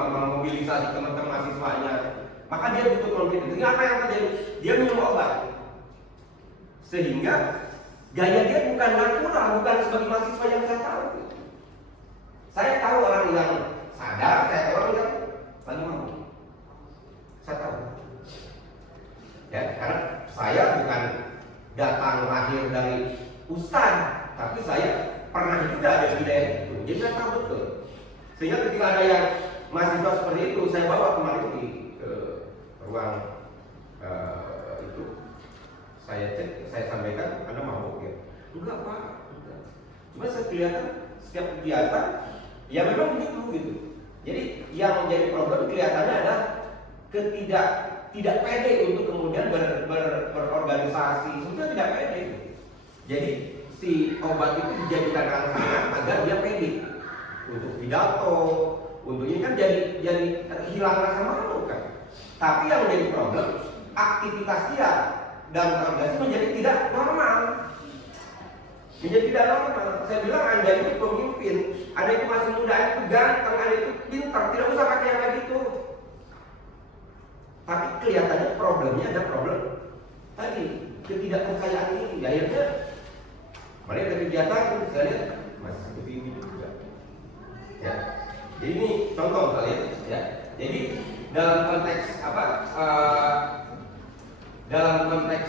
memobilisasi teman-teman mahasiswanya. Maka dia butuh confidence. Ini apa yang terjadi? Dia minum obat, sehingga gaya dia bukan natural, bukan sebagai mahasiswa yang saya tahu. Saya tahu orang yang sadar, saya tahu orang yang lagi mabuk. Saya tahu. Ya, karena saya bukan datang lahir dari ustaz, tapi saya pernah juga ada di daerah itu. Jadi saya tahu betul. Sehingga ketika ada yang mahasiswa seperti itu, saya bawa kemarin ke ruang itu. Saya cek, saya sampaikan, Anda mabuk ya? Enggak Pak, enggak. Cuma saya kelihatan setiap kegiatan, ya memang begitu gitu. Jadi yang menjadi problem kelihatannya adalah tidak pede untuk kemudian berorganisasi, sebetulnya tidak pede. Jadi si obat itu dijadikan rangsangan agar dia pede untuk pidato, untuk ini kan jadi hilang rasa malu kan. Tapi yang menjadi problem, aktivitas dia dan organisasi menjadi tidak normal. Menjadi tidak normal. Saya bilang Anda itu pemimpin, Anda itu masih muda, Anda itu ganteng, Anda itu pintar, tidak usah pakai yang kayak gitu. Tapi kelihatannya problemnya ada problem tadi, ketidakpercayaan ini. Akhirnya mereka ada kegiatan, saya lihat masih seperti ini juga. Ya, jadi ini contoh kalian. Ya, jadi dalam konteks dalam konteks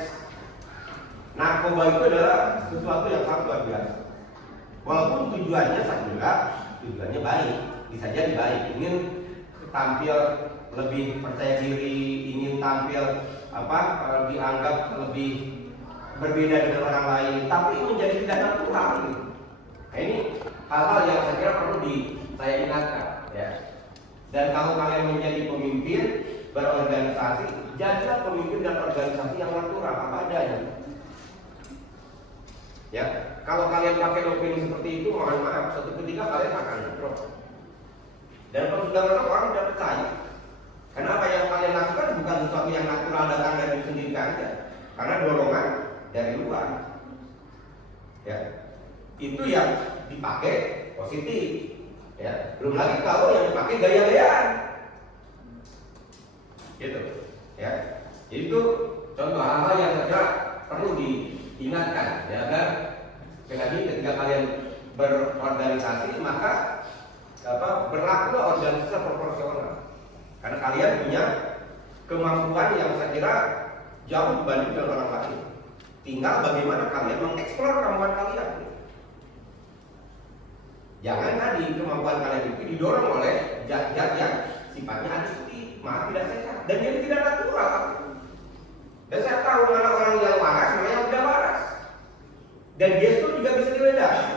narkoba itu adalah sesuatu yang sangat luar biasa. Walaupun tujuannya saya kira tujuannya baik, bisa jadi baik, ingin tampil lebih percaya diri, ingin tampil dianggap lebih berbeda dengan orang lain, tapi menjadi tidak natural gitu. Nah, ini hal-hal yang saya kira perlu saya ingatkan ya. Dan kalau kalian menjadi pemimpin berorganisasi, jadilah pemimpin dan organisasi yang natural apa adanya. Ya, kalau kalian pakai opini seperti itu, mohon maaf, suatu ketika kalian akan drop. Dan kalau sudah drop, orang sudah percaya. Karena apa yang kalian lakukan bukan sesuatu yang natural datang dari sendiri aja, karena dorongan dari luar. Ya, itu yang dipakai positif. Ya, belum lagi kalau yang dipakai gaya-gayaan. Gitu. Ya, itu contoh hal-hal yang saya kira perlu diingatkan. Ya, agar sekali ketika kalian berorganisasi maka berlakulah organisasi proporsional. Karena kalian punya kemampuan yang saya kira jauh dibanding dengan orang lain. Tinggal bagaimana kalian mengeksplor kemampuan kalian. Jangan tadi kemampuan kalian itu didorong oleh zat-zat yang sifatnya adiktif, malah tidak sehat, dan ini tidak natural. Dan saya tahu mana orang yang waras, mana yang tidak waras. Dan gestur juga bisa dibedakan.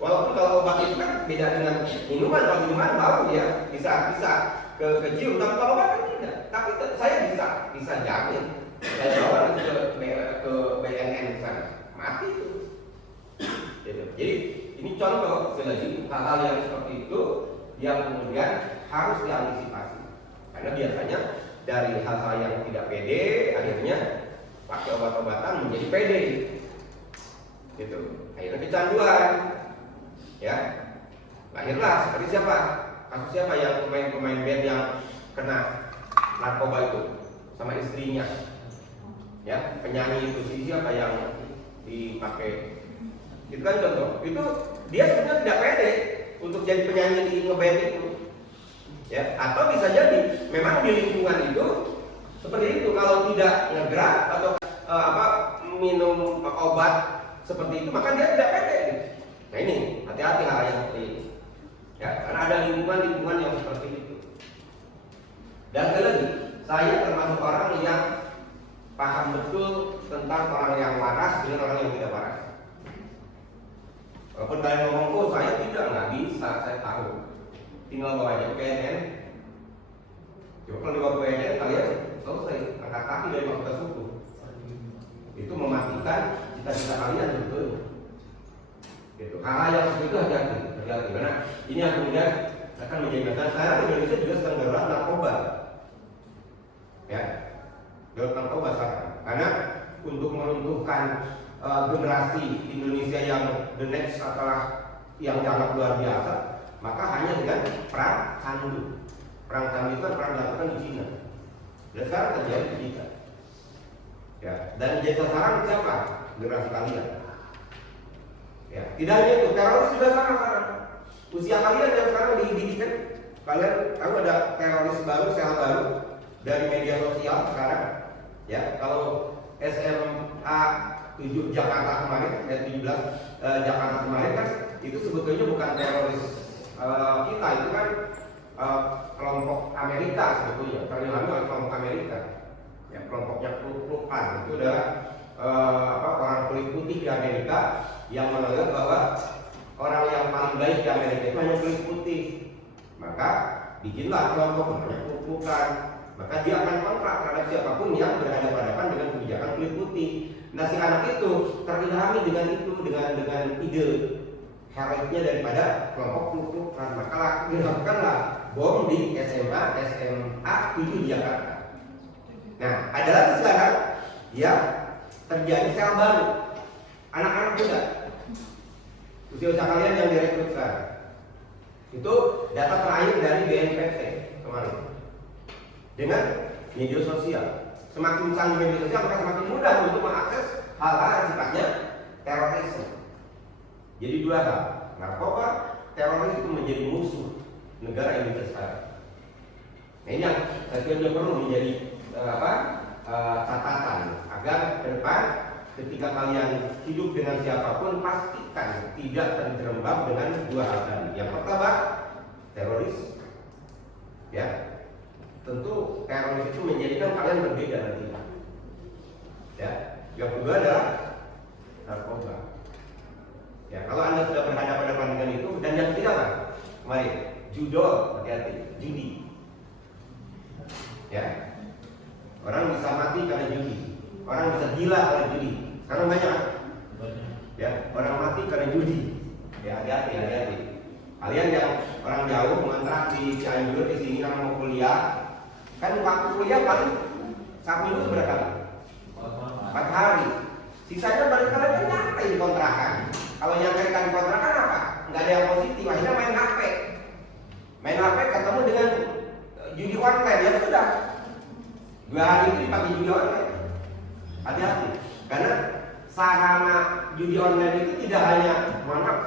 Walaupun kalau obat itu kan beda dengan minuman, kalau minuman baru ya bisa kecium, tapi kalau obat kan tidak. Tapi saya bisa jamin, saya bawa ke BNN sana, mati itu. Jadi ini contoh sekali lagi hal-hal yang seperti itu yang kemudian harus diantisipasi. Karena biasanya dari hal-hal yang tidak pede, akhirnya pakai obat-obatan menjadi pede. Gitu. Akhirnya kecanduan. Ya. Lahirlah seperti siapa? Kasus siapa yang pemain band yang kena narkoba itu sama istrinya? Ya, penyanyi itu siapa yang dipakai? Itu kan contoh. Itu dia sebenarnya tidak pede untuk jadi penyanyi di ngeband itu. Ya, atau bisa jadi memang di lingkungan itu seperti itu. Kalau tidak ngegerak atau minum obat seperti itu, maka dia tidak pede. Nah ini hati-hati hal yang seperti ini. Ya, karena ada lingkungan yang seperti itu. Dan sekali lagi, saya termasuk orang yang paham betul tentang orang yang waras dengan orang yang tidak waras. Walaupun kalian ngomong, oh saya tidak, nggak bisa, saya tahu. Tinggal bawa aja PNN. Coba kalau dibawa PNN, kalian selesai, angkat kaki dari waktu narkoba sekarang. Karena untuk meruntuhkan generasi Indonesia yang the next setelah yang sangat luar biasa, maka hanya dengan perang candu. Perang candu itu kan perang dilakukan di Cina. Dan sekarang terjadi di kita. Ya, dan jadi sasaran siapa? Generasi kalian. Ya, tidak hanya itu, teroris juga sama sekarang. Usia kalian yang sekarang dididikan, kalian tahu ada teroris baru, sel baru dari media sosial sekarang. Ya, kalau SMA 7 Jakarta kemarin, 17 Jakarta kemarin kan itu sebetulnya bukan teroris kita, itu kan kelompok Amerika sebetulnya, ternyata oleh kelompok Amerika. Ya, kelompoknya Kluk-Klukan itu adalah orang kulit putih di Amerika yang menganggap bahwa orang yang paling baik di Amerika itu hanya kulit putih. Maka bikinlah kelompok namanya Kluk-Klukan. Maka dia akan kontrak terhadap siapapun yang berhadapan-hadapan dengan kebijakan kulit putih. Nah, si anak itu terilhami dengan itu, dengan ide heroiknya daripada kelompok Kluk-Klukan. Maka dilakukanlah bom di SMA 7 di Jakarta. Nah, ada lagi sekarang ya terjadi sel baru, anak-anak muda, usia kalian yang direkrut sekarang. Itu data terakhir dari BNPT kemarin. Dengan media sosial, semakin canggih media sosial maka semakin mudah untuk mengakses hal-hal yang sifatnya terorisme. Jadi dua hal, narkoba, teroris itu menjadi musuh negara Indonesia sekarang. Nah, ini yang saya kira perlu menjadi catatan agar ke depan ketika kalian hidup dengan siapapun pastikan tidak terjerembab dengan dua hal tadi. Yang pertama, teroris, ya tentu teroris itu menjadikan kalian berbeda nanti. Ya, yang kedua adalah narkoba. Ya, kalau anda sudah berhadapan-hadapan dengan itu, dan yang ketiga apa? Kemarin, judol, hati-hati, judi. Ya, orang bisa mati karena judi, orang bisa gila karena judi. Sekarang banyak, ya, orang mati karena judi. Ya, hati-hati. Kalian yang orang jauh mengontrak di Cianjur di sini karena mau kuliah, kan waktu kuliah paling 1 minggu berapa kali? 4 hari. Sisanya balik kalian nyampe di kontrakan. Kalau nyampe di kontrakan apa? Nggak ada yang positif. Akhirnya main HP. Main HP ketemu dengan judi online, ya sudah. 2 hari itu dipakai judi online. Hati-hati. Karena sarana judi online itu tidak hanya,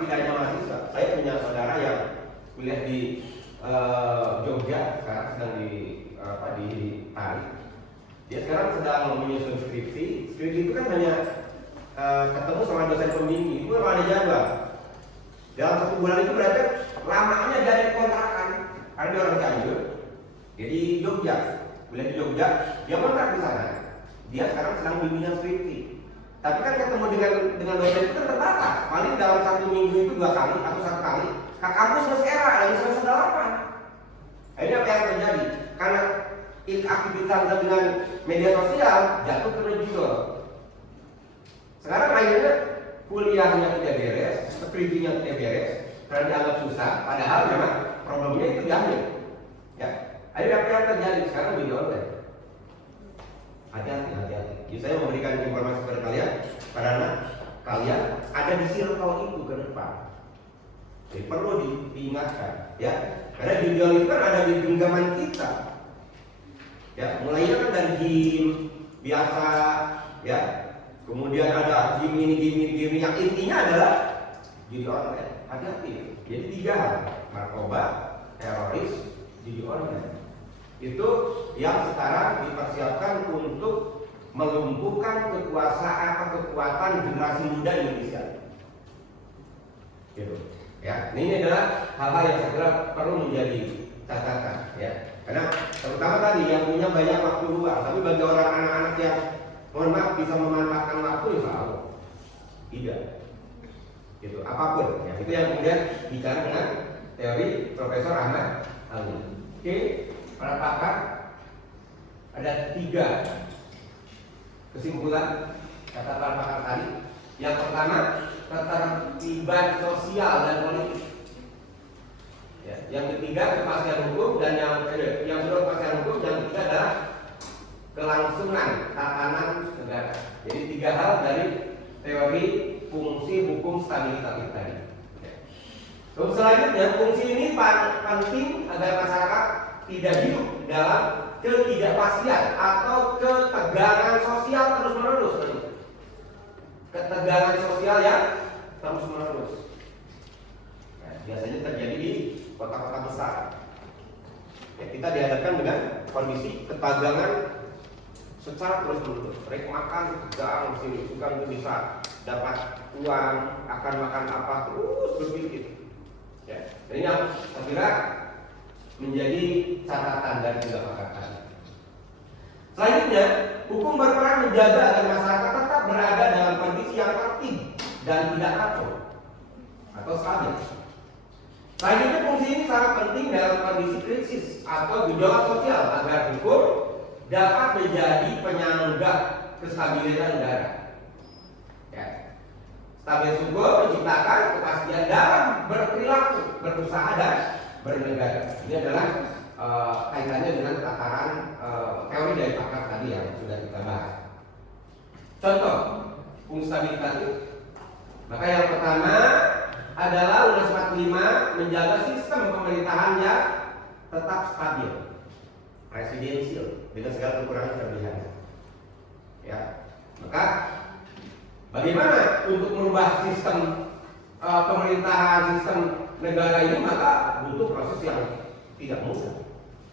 tidak hanya mahasiswa. Saya punya saudara yang kuliah di Jogja, sekarang sedang di Paris. Dia sekarang sedang menyusun skripsi. Skripsi itu kan hanya ketemu sama dosen pembimbing, itu kalau ada jadwal. Dalam 1 bulan itu berarti lamanya dari kontrakan. Karena dia orang Cianjur, jadi Jogja, kuliah di Jogja, dia kontrak di sana. Dia sekarang sedang bimbingan skripsi. Tapi kan ketemu dengan dosen itu kan terbatas. Paling dalam 1 minggu itu 2 kali atau 1 kali. Kamu semester era yang semester 8. Akhirnya apa yang terjadi? Karena aktivitas dengan media sosial jatuh ke judul. Sekarang akhirnya kuliahnya tidak beres, skripsinya tidak beres, karena dianggap susah. Padahal memang problemnya itu diambil. Ya, akhirnya apa yang terjadi? Sekarang video online. Hati-hati. Jadi saya memberikan informasi kepada kalian, para anak kalian ada di circle itu ke depan. Jadi perlu diingatkan, ya. Karena video itu kan ada di genggaman kita. Ya, mulainya kan dari game biasa, ya. Kemudian ada game yang intinya adalah judi online. Hati-hati. Jadi 3 hal: narkoba, teroris, judi online. Itu yang sekarang dipersiapkan untuk melumpuhkan kekuatan generasi muda Indonesia. Gitu. Ya, ini adalah hal-hal yang saya kira perlu menjadi catatan, ya. Karena terutama tadi yang punya banyak waktu luang, tapi bagi orang anak-anak yang mohon maaf bisa memanfaatkan waktu, insya Allah tidak. Gitu, apapun. Ya, itu yang kemudian bicara dengan teori Profesor Ahmad Ali. Oke, para pakar ada 3 kesimpulan kata para pakar tadi. Yang pertama, keterlibatan sosial dan politik. Ya, yang ketiga kepastian hukum, dan yang kedua kepastian hukum, yang ketiga adalah kelangsungan kelangsungan tatanan negara. Jadi 3 hal dari teori fungsi hukum stabilitas tadi. Terus selanjutnya, fungsi ini penting agar masyarakat tidak hidup dalam ketidakpastian atau ketegangan sosial terus-menerus. Ketegangan sosial yang terus-menerus. Biasanya terjadi di kota-kota besar. Kita dihadapkan dengan kondisi ketegangan secara terus-menerus. Mereka makan, tegang, suka itu bisa dapat uang, akan makan apa, terus berpikir. Dan ini yang saya kira menjadi catatan dari juga pakar. Selanjutnya, hukum berperan menjaga agar masyarakat tetap berada dalam kondisi yang tertib dan tidak kacau atau stabil. Selanjutnya, fungsi ini sangat penting dalam kondisi krisis atau gejolak sosial agar hukum dapat menjadi penyangga kestabilan negara. Stabilitas hukum menciptakan kepastian dalam berperilaku, berusaha dan bernegara. Ini adalah kaitannya dengan tataran teori dari pakar tadi yang sudah kita bahas. Contoh fungsi stabilitas itu. Maka yang pertama adalah UNES 45 menjaga sistem pemerintahan yang tetap stabil, presidensial dengan segala kekurangan kelebihannya. Maka bagaimana untuk merubah sistem pemerintahan, sistem negara ini, maka butuh proses yang tidak mudah.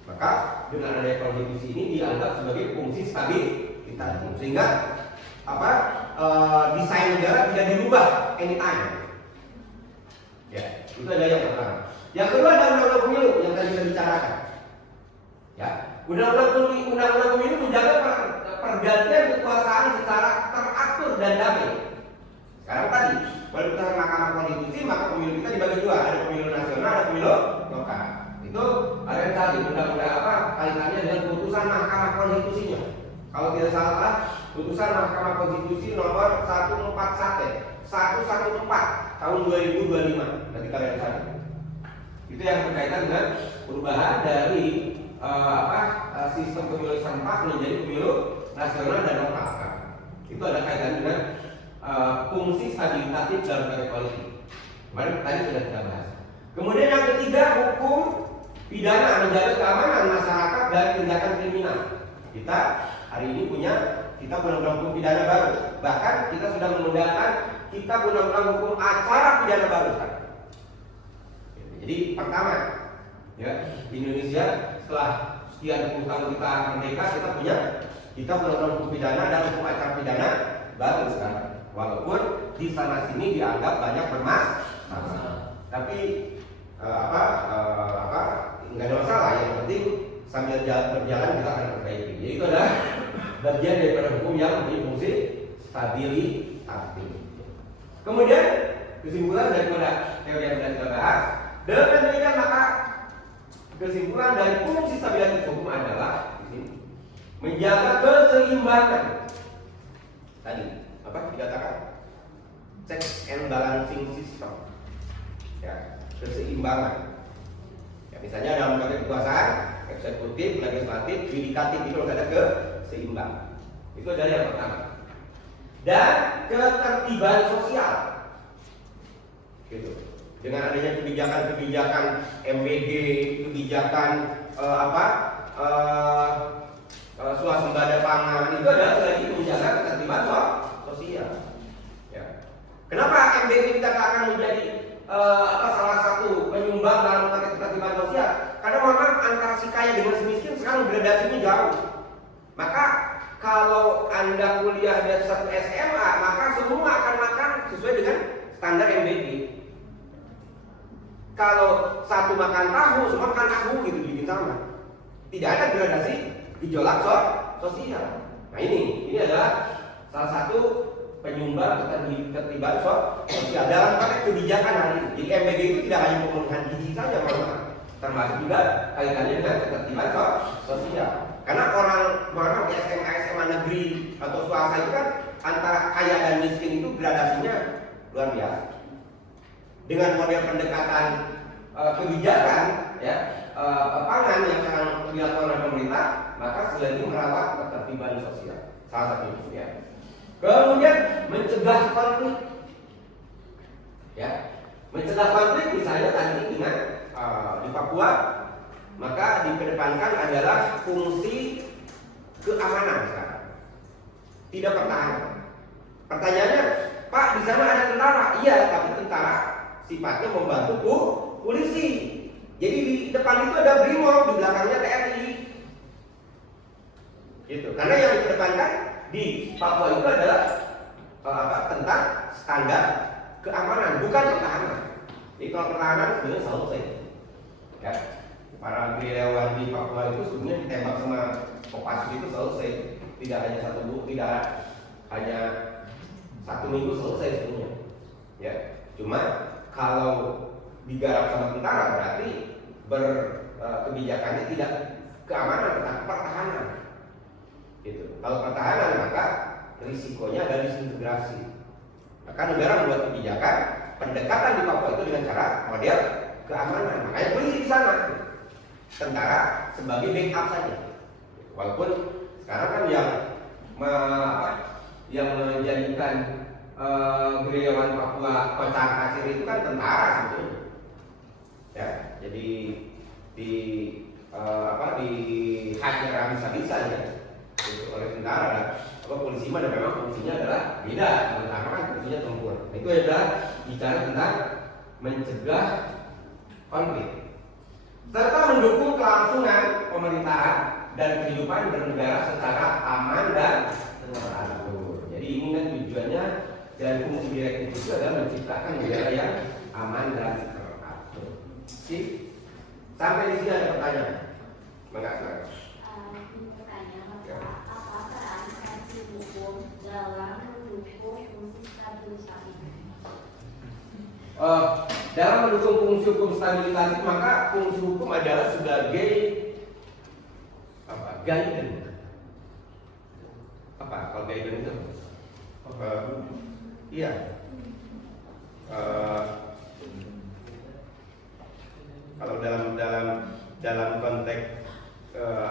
Maka dengan adanya konstitusi ini dianggap sebagai fungsi stabilitas, sehingga desain negara tidak dirubah anytime. Itu adalah yang pertama. Yang kedua adalah undang-undang pemilu yang tadi kita bicarakan. Undang-undang pemilu menjaga pergantian kekuasaan secara teratur dan damai. Sekarang tadi, kalau kita Mahkamah Konstitusi, maka pemilu kita dibagi dua, ada pemilu nasional, ada pemilu lokal. Itu ada yang tadi undang-undang kaitannya dengan putusan Mahkamah Konstitusinya. Kalau tidak salah, putusan Mahkamah Konstitusi nomor 114 tahun 2025. Nanti kalian cari. Itu yang berkaitan dengan perubahan dari sistem pemilu serentak menjadi pemilu nasional dan lokal. Itu ada kaitan dengan fungsi stabilitatif dalam partai politik. Kemarin tadi sudah kita bahas. Kemudian yang ketiga, hukum pidana menjaga keamanan masyarakat dari tindakan kriminal. Kita hari ini punya undang-undang hukum pidana baru. Bahkan kita sudah mengundangkan undang-undang hukum acara pidana baru. Jadi pertama, di Indonesia setelah sekian puluh tahun kita merdeka, kita punya undang-undang hukum pidana dan hukum acara pidana baru sekarang. Walaupun di sana sini dianggap banyak bermasalah, tapi nggak ada masalah. Yang penting sambil berjalan kita akan perbaiki. Jadi itu adalah bagian daripada hukum yang mempunyai fungsi stabilitas. Kemudian kesimpulan daripada teori yang sudah kita bahas, dengan demikian maka kesimpulan dari fungsi stabilitas hukum adalah menjaga keseimbangan. Tadi apa dikatakan? Checks and balancing system. Keseimbangan. Misalnya dalam konteks kekuasaan, eksekutif, legislatif, yudikatif itu harus ada keseimbang. Itu dari yang pertama. Dan ketertiban sosial. Gitu. Dengan adanya kebijakan-kebijakan MBG, kebijakan swasembada pangan, itu adalah lagi menjaga ketertiban sosial. Kenapa MBG dikatakan menjadi salah satu penyumbang dalam konteks ketertiban sosial? Karena memang antara si kaya dengan si miskin sekarang gradasinya jauh. Maka kalau Anda kuliah di satu SMA, maka semua akan makan sesuai dengan standar MBG. Kalau satu makan tahu, semua makan tahu gitu bikin sama. Tidak ada gradasi gejolak sosial. Nah ini adalah salah satu penyumbang ketertiban sosial dalam konteks kebijakan hari ini. Jadi MBG itu tidak hanya pemenuhan gizi saja, termasuk juga kaitannya dengan ketertiban sosial. Karena orang di SMA negeri atau swasta itu kan antara kaya dan miskin itu gradasinya luar biasa. Dengan model pendekatan kebijakan pangan yang dilakukan oleh pemerintah, maka selain merawat ketertiban sosial, salah satunya. Ya. Kemudian mencegah konflik, ya, mencegah konflik misalnya tadi dengan di Papua, maka dikedepankan adalah fungsi keamanan sekarang, tidak pertahanan. Pertanyaannya, Pak, di sana ada tentara? Iya, tapi tentara sifatnya membantu polisi. Jadi di depan itu ada BRIMOB, di belakangnya TNI. Gitu. Karena yang dikedepankan di Papua itu adalah tentang standar keamanan, bukan pertahanan. Jadi kalau pertahanan sebenarnya selesai. Ya. Para gerilyawan di Papua itu sebenarnya ditembak sama Kopassus itu selesai. Tidak hanya hanya 1 minggu selesai sebenarnya. Ya. Cuma kalau digarap sama tentara berarti kebijakannya tidak keamanan tetapi pertahanan. Gitu. Kalau pertahanan maka risikonya ada disintegrasi. Maka negara membuat kebijakan pendekatan di Papua itu dengan cara model keamanan. Makanya polisi di sana, tentara sebagai backup saja. Walaupun sekarang kan yang menjadikan gerilyawan Papua kocar kacir itu kan tentara sebetulnya. Ya, jadi di hajar habis-habisan ya oleh tentara. Polisi mah memang fungsinya adalah beda, tentara kan fungsinya tempur. Itu adalah bicara tentang mencegah konflik serta mendukung kelangsungan pemerintahan dan kehidupan bernegara secara aman dan teratur. Jadi ini kan tujuannya dan fungsi direktif itu adalah menciptakan negara yang aman dan teratur. Oke? Sampai di sini ada pertanyaan? Makasih. Apa peran sanksi hukum dalam mendukung fungsi stabilisasi? Dalam mendukung fungsi hukum stabilisasi, maka fungsi hukum adalah sebagai guidance. Kalau guidance itu? Iya. Kalau dalam konteks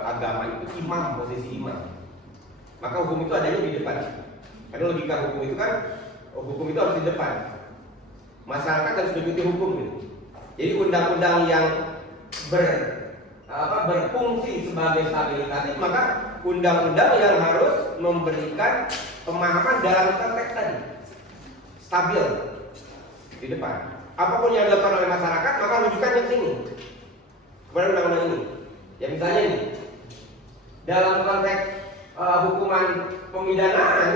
agama itu imam, posisi imam. Maka hukum itu adanya di depan. Karena logika hukum itu kan, hukum itu harus di depan. Masyarakat harus mengikuti hukum gitu. Jadi undang-undang yang berfungsi sebagai stabilitatif, maka undang-undang yang harus memberikan pemahaman dalam konteks tadi stabil di depan. Apapun yang dilakukan oleh masyarakat, maka rujukan yang sini kepada undang-undang ini. Ya misalnya ini dalam konteks hukuman pemidanaan,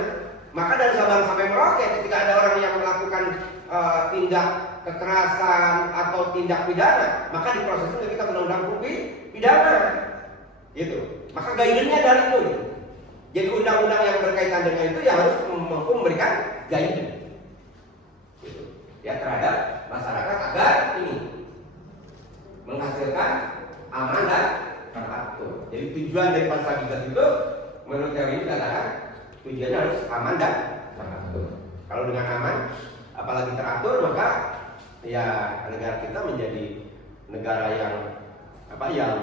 maka dari Sabang sampai Merauke ketika ada orang yang melakukan tindak kekerasan atau tindak pidana, maka diproses oleh kita undang-undang hukum pidana. Gitu. Maka guidance-nya dari itu. Gitu. Jadi undang-undang yang berkaitan dengan itu yang harus memberikan guidance. Gitu. Ya terhadap masyarakat agar ini menghasilkan aman dan teratur. Jadi tujuan dari stabilitas itu menurut teori ini katakan tujuannya harus aman dan teratur. Kalau dengan aman apalagi teratur, maka ya negara kita menjadi negara yang yang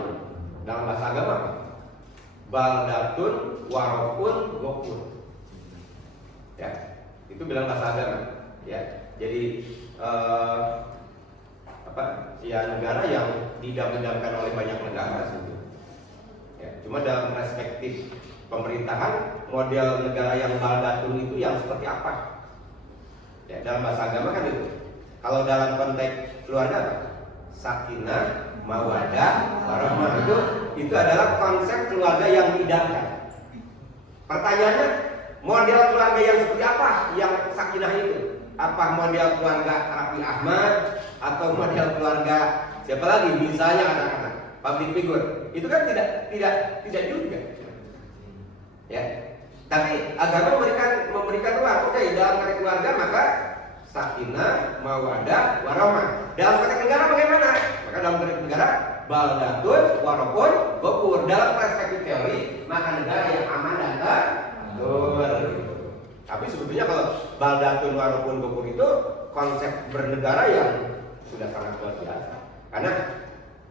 dalam bahasa agama baldatun warokun gokun. Ya, itu bilang bahasa agama. Ya, jadi negara yang didam-damkan oleh banyak negara sebetulnya. Ya, cuma dalam perspektif pemerintahan, model negara yang baldatun itu yang seperti apa? Ya, dalam bahasa agama kan itu. Kalau dalam konteks keluarga apa? Sakinah, mawaddah, warahmah. Itu adalah konsep keluarga yang didamkan. Pertanyaannya, model keluarga yang seperti apa yang sakinah itu? Apa model keluarga Raffi Ahmad atau model keluarga siapa lagi? Misalnya anak-anak public figure. Itu kan tidak juga. Ya. Tapi agama memberikan ruang. Oke, dalam konteks keluarga maka sakinah, mawaddah, warahmah. Dalam konteks negara bagaimana? Maka dalam konteks negara baldatun, warokun, gopur. Dalam perspektif teori, maka negara yang aman dan teratur. Tapi sebetulnya kalau baldatun, warokun, gopur itu konsep bernegara yang sudah sangat luar biasa. Karena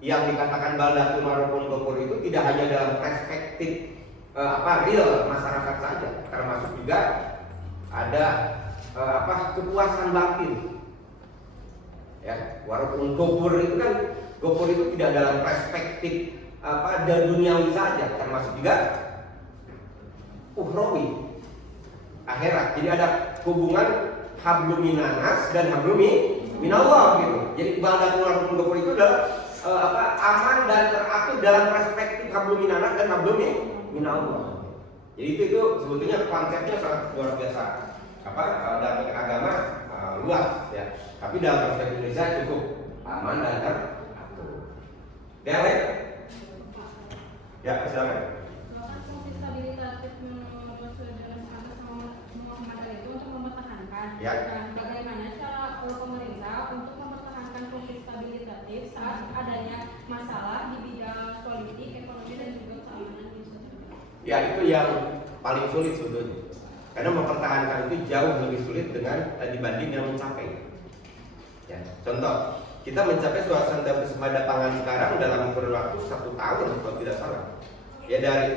yang dikatakan baldatul marufun gofur itu tidak hanya dalam perspektif real masyarakat saja, termasuk juga ada kepuasan batin. Ya, walaupun gofur itu kan tidak dalam perspektif dan duniawi saja, termasuk juga ukhrawi, akhirat. Jadi ada hubungan hablum minanas dan hablum minallah gitu. Jadi baldatul marufun gofur itu adalah aman dan teratur dalam perspektif hablum minanas dan hablum minallah. Jadi itu sebetulnya konsepnya sangat luar biasa. Dalam agama luas ya. Tapi dalam perspektif Indonesia cukup aman dan teratur. Yang lain? Ya, silakan. Stabilitatif menurut saudara atas Muhammad Ali itu untuk mempertahankan. Ya. Dan bagaimana cara pemerintah untuk mempertahankan fungsi stabilitatif saat adanya masalah di bidang politik, ekonomi dan juga keamanan di sosial? Ya, itu yang paling sulit sebetulnya. Karena mempertahankan itu jauh lebih sulit dibanding yang mencapai. Ya, contoh, kita mencapai suasana bersemada pangan sekarang dalam kurun waktu 1 tahun kalau tidak salah. Ya dari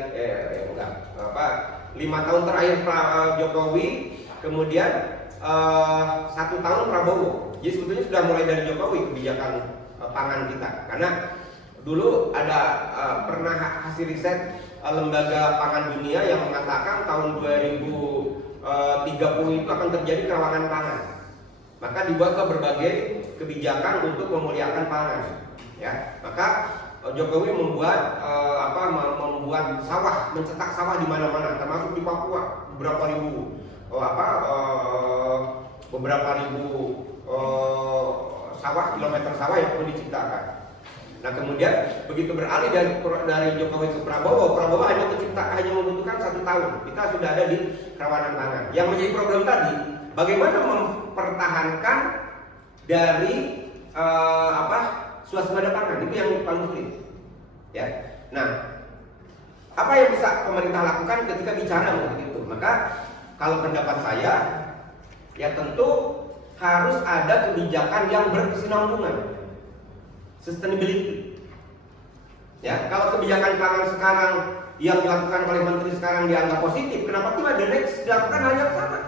5 tahun terakhir Jokowi, kemudian 1 tahun Prabowo. Jadi sebetulnya sudah mulai dari Jokowi kebijakan pangan kita. Karena dulu ada pernah hasil riset lembaga pangan dunia yang mengatakan tahun 2030 itu akan terjadi kerawanan pangan. Maka dibuatlah berbagai kebijakan untuk memuliakan pangan. Ya, maka Jokowi membuat sawah, mencetak sawah di mana-mana, termasuk di Papua beberapa ribu kilometer sawah yang perlu diciptakan. Nah kemudian begitu beralih dari Jokowi ke Prabowo hanya membutuhkan 1 tahun. Kita sudah ada di kerawanan pangan. Yang menjadi problem tadi, bagaimana mempertahankan dari suasana pangan, itu yang paling sulit. Ya. Nah, apa yang bisa pemerintah lakukan ketika bicara mengenai itu? Maka kalau pendapat saya, ya tentu harus ada kebijakan yang berkesinambungan, sustainability. Ya, kalau kebijakan pangan sekarang yang dilakukan oleh menteri sekarang dianggap positif, kenapa tidak the next dilakukan hal yang sama?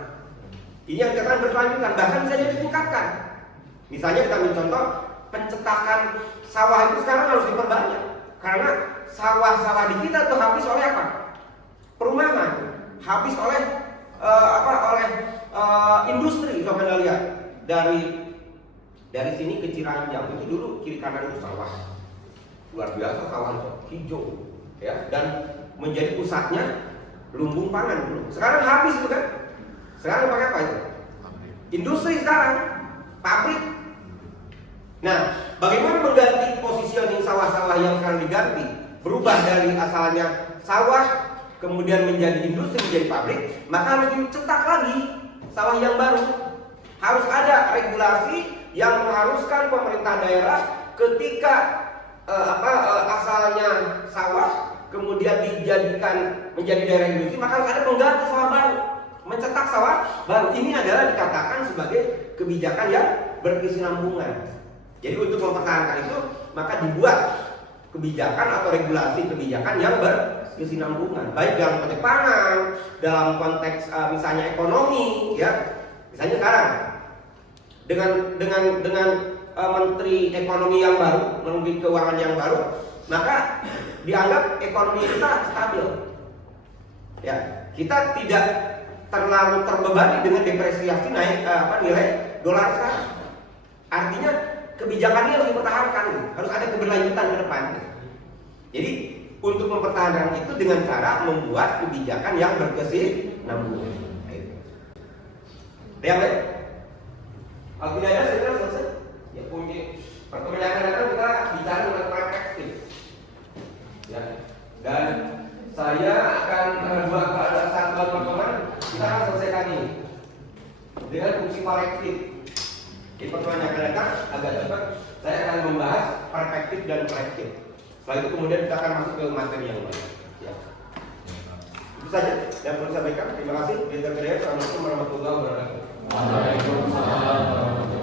Ini yang akan berkelanjutan, bahkan bisa ditingkatkan. Misalnya kita ambil contoh, pencetakan sawah itu sekarang harus diperbanyak, karena sawah-sawah di kita tuh habis oleh apa? Perumahan, habis oleh industri. Kalau Anda lihat dari sini ke Ciranjang itu dulu kiri kanan itu sawah, luar biasa sawah hijau, ya, dan menjadi pusatnya lumbung pangan dulu. Sekarang habis itu kan? Sekarang pakai apa itu? Industri sekarang, pabrik. Nah, bagaimana mengganti positioning sawah-sawah yang sekarang diganti? Berubah dari asalnya sawah, kemudian menjadi industri, menjadi pabrik, maka harus dicetak lagi sawah yang baru. Harus ada regulasi yang mengharuskan pemerintah daerah ketika asalnya sawah, kemudian dijadikan menjadi daerah industri, maka harus ada pengganti sawah baru, mencetak sawah baru. Ini adalah dikatakan sebagai kebijakan yang berkesinambungan. Jadi untuk mempertahankan itu, maka dibuat kebijakan atau regulasi kebijakan yang berkesinambungan, baik dalam konteks pangan, dalam konteks misalnya ekonomi, ya. Misalnya sekarang dengan menteri ekonomi yang baru, menteri keuangan yang baru, maka dianggap ekonomi kita stabil. Ya, kita tidak terlalu terbebani dengan depresiasi nilai dolar sekarang. Artinya kebijakan ini harus dipertahankan, harus ada keberlanjutan ke depan. Jadi untuk mempertahankan itu dengan cara membuat kebijakan yang berkesinambungan. Yang lain? Kalau tidak ada, saya kira selesai. Ya, pertemuan yang akan datang kita bicara tentang perspektif. Ya, dan saya akan buat pada saat pertemuan kita akan selesaikan ini dengan fungsi korektif. Di pertemuan yang akan datang agak cepat, saya akan membahas perspektif dan korektif. Setelah itu kemudian kita akan masuk ke materi yang lain. Ya. Itu saja yang perlu saya sampaikan. Terima kasih. Assalamualaikum warahmatullahi wabarakatuh. Waalaikumsalam.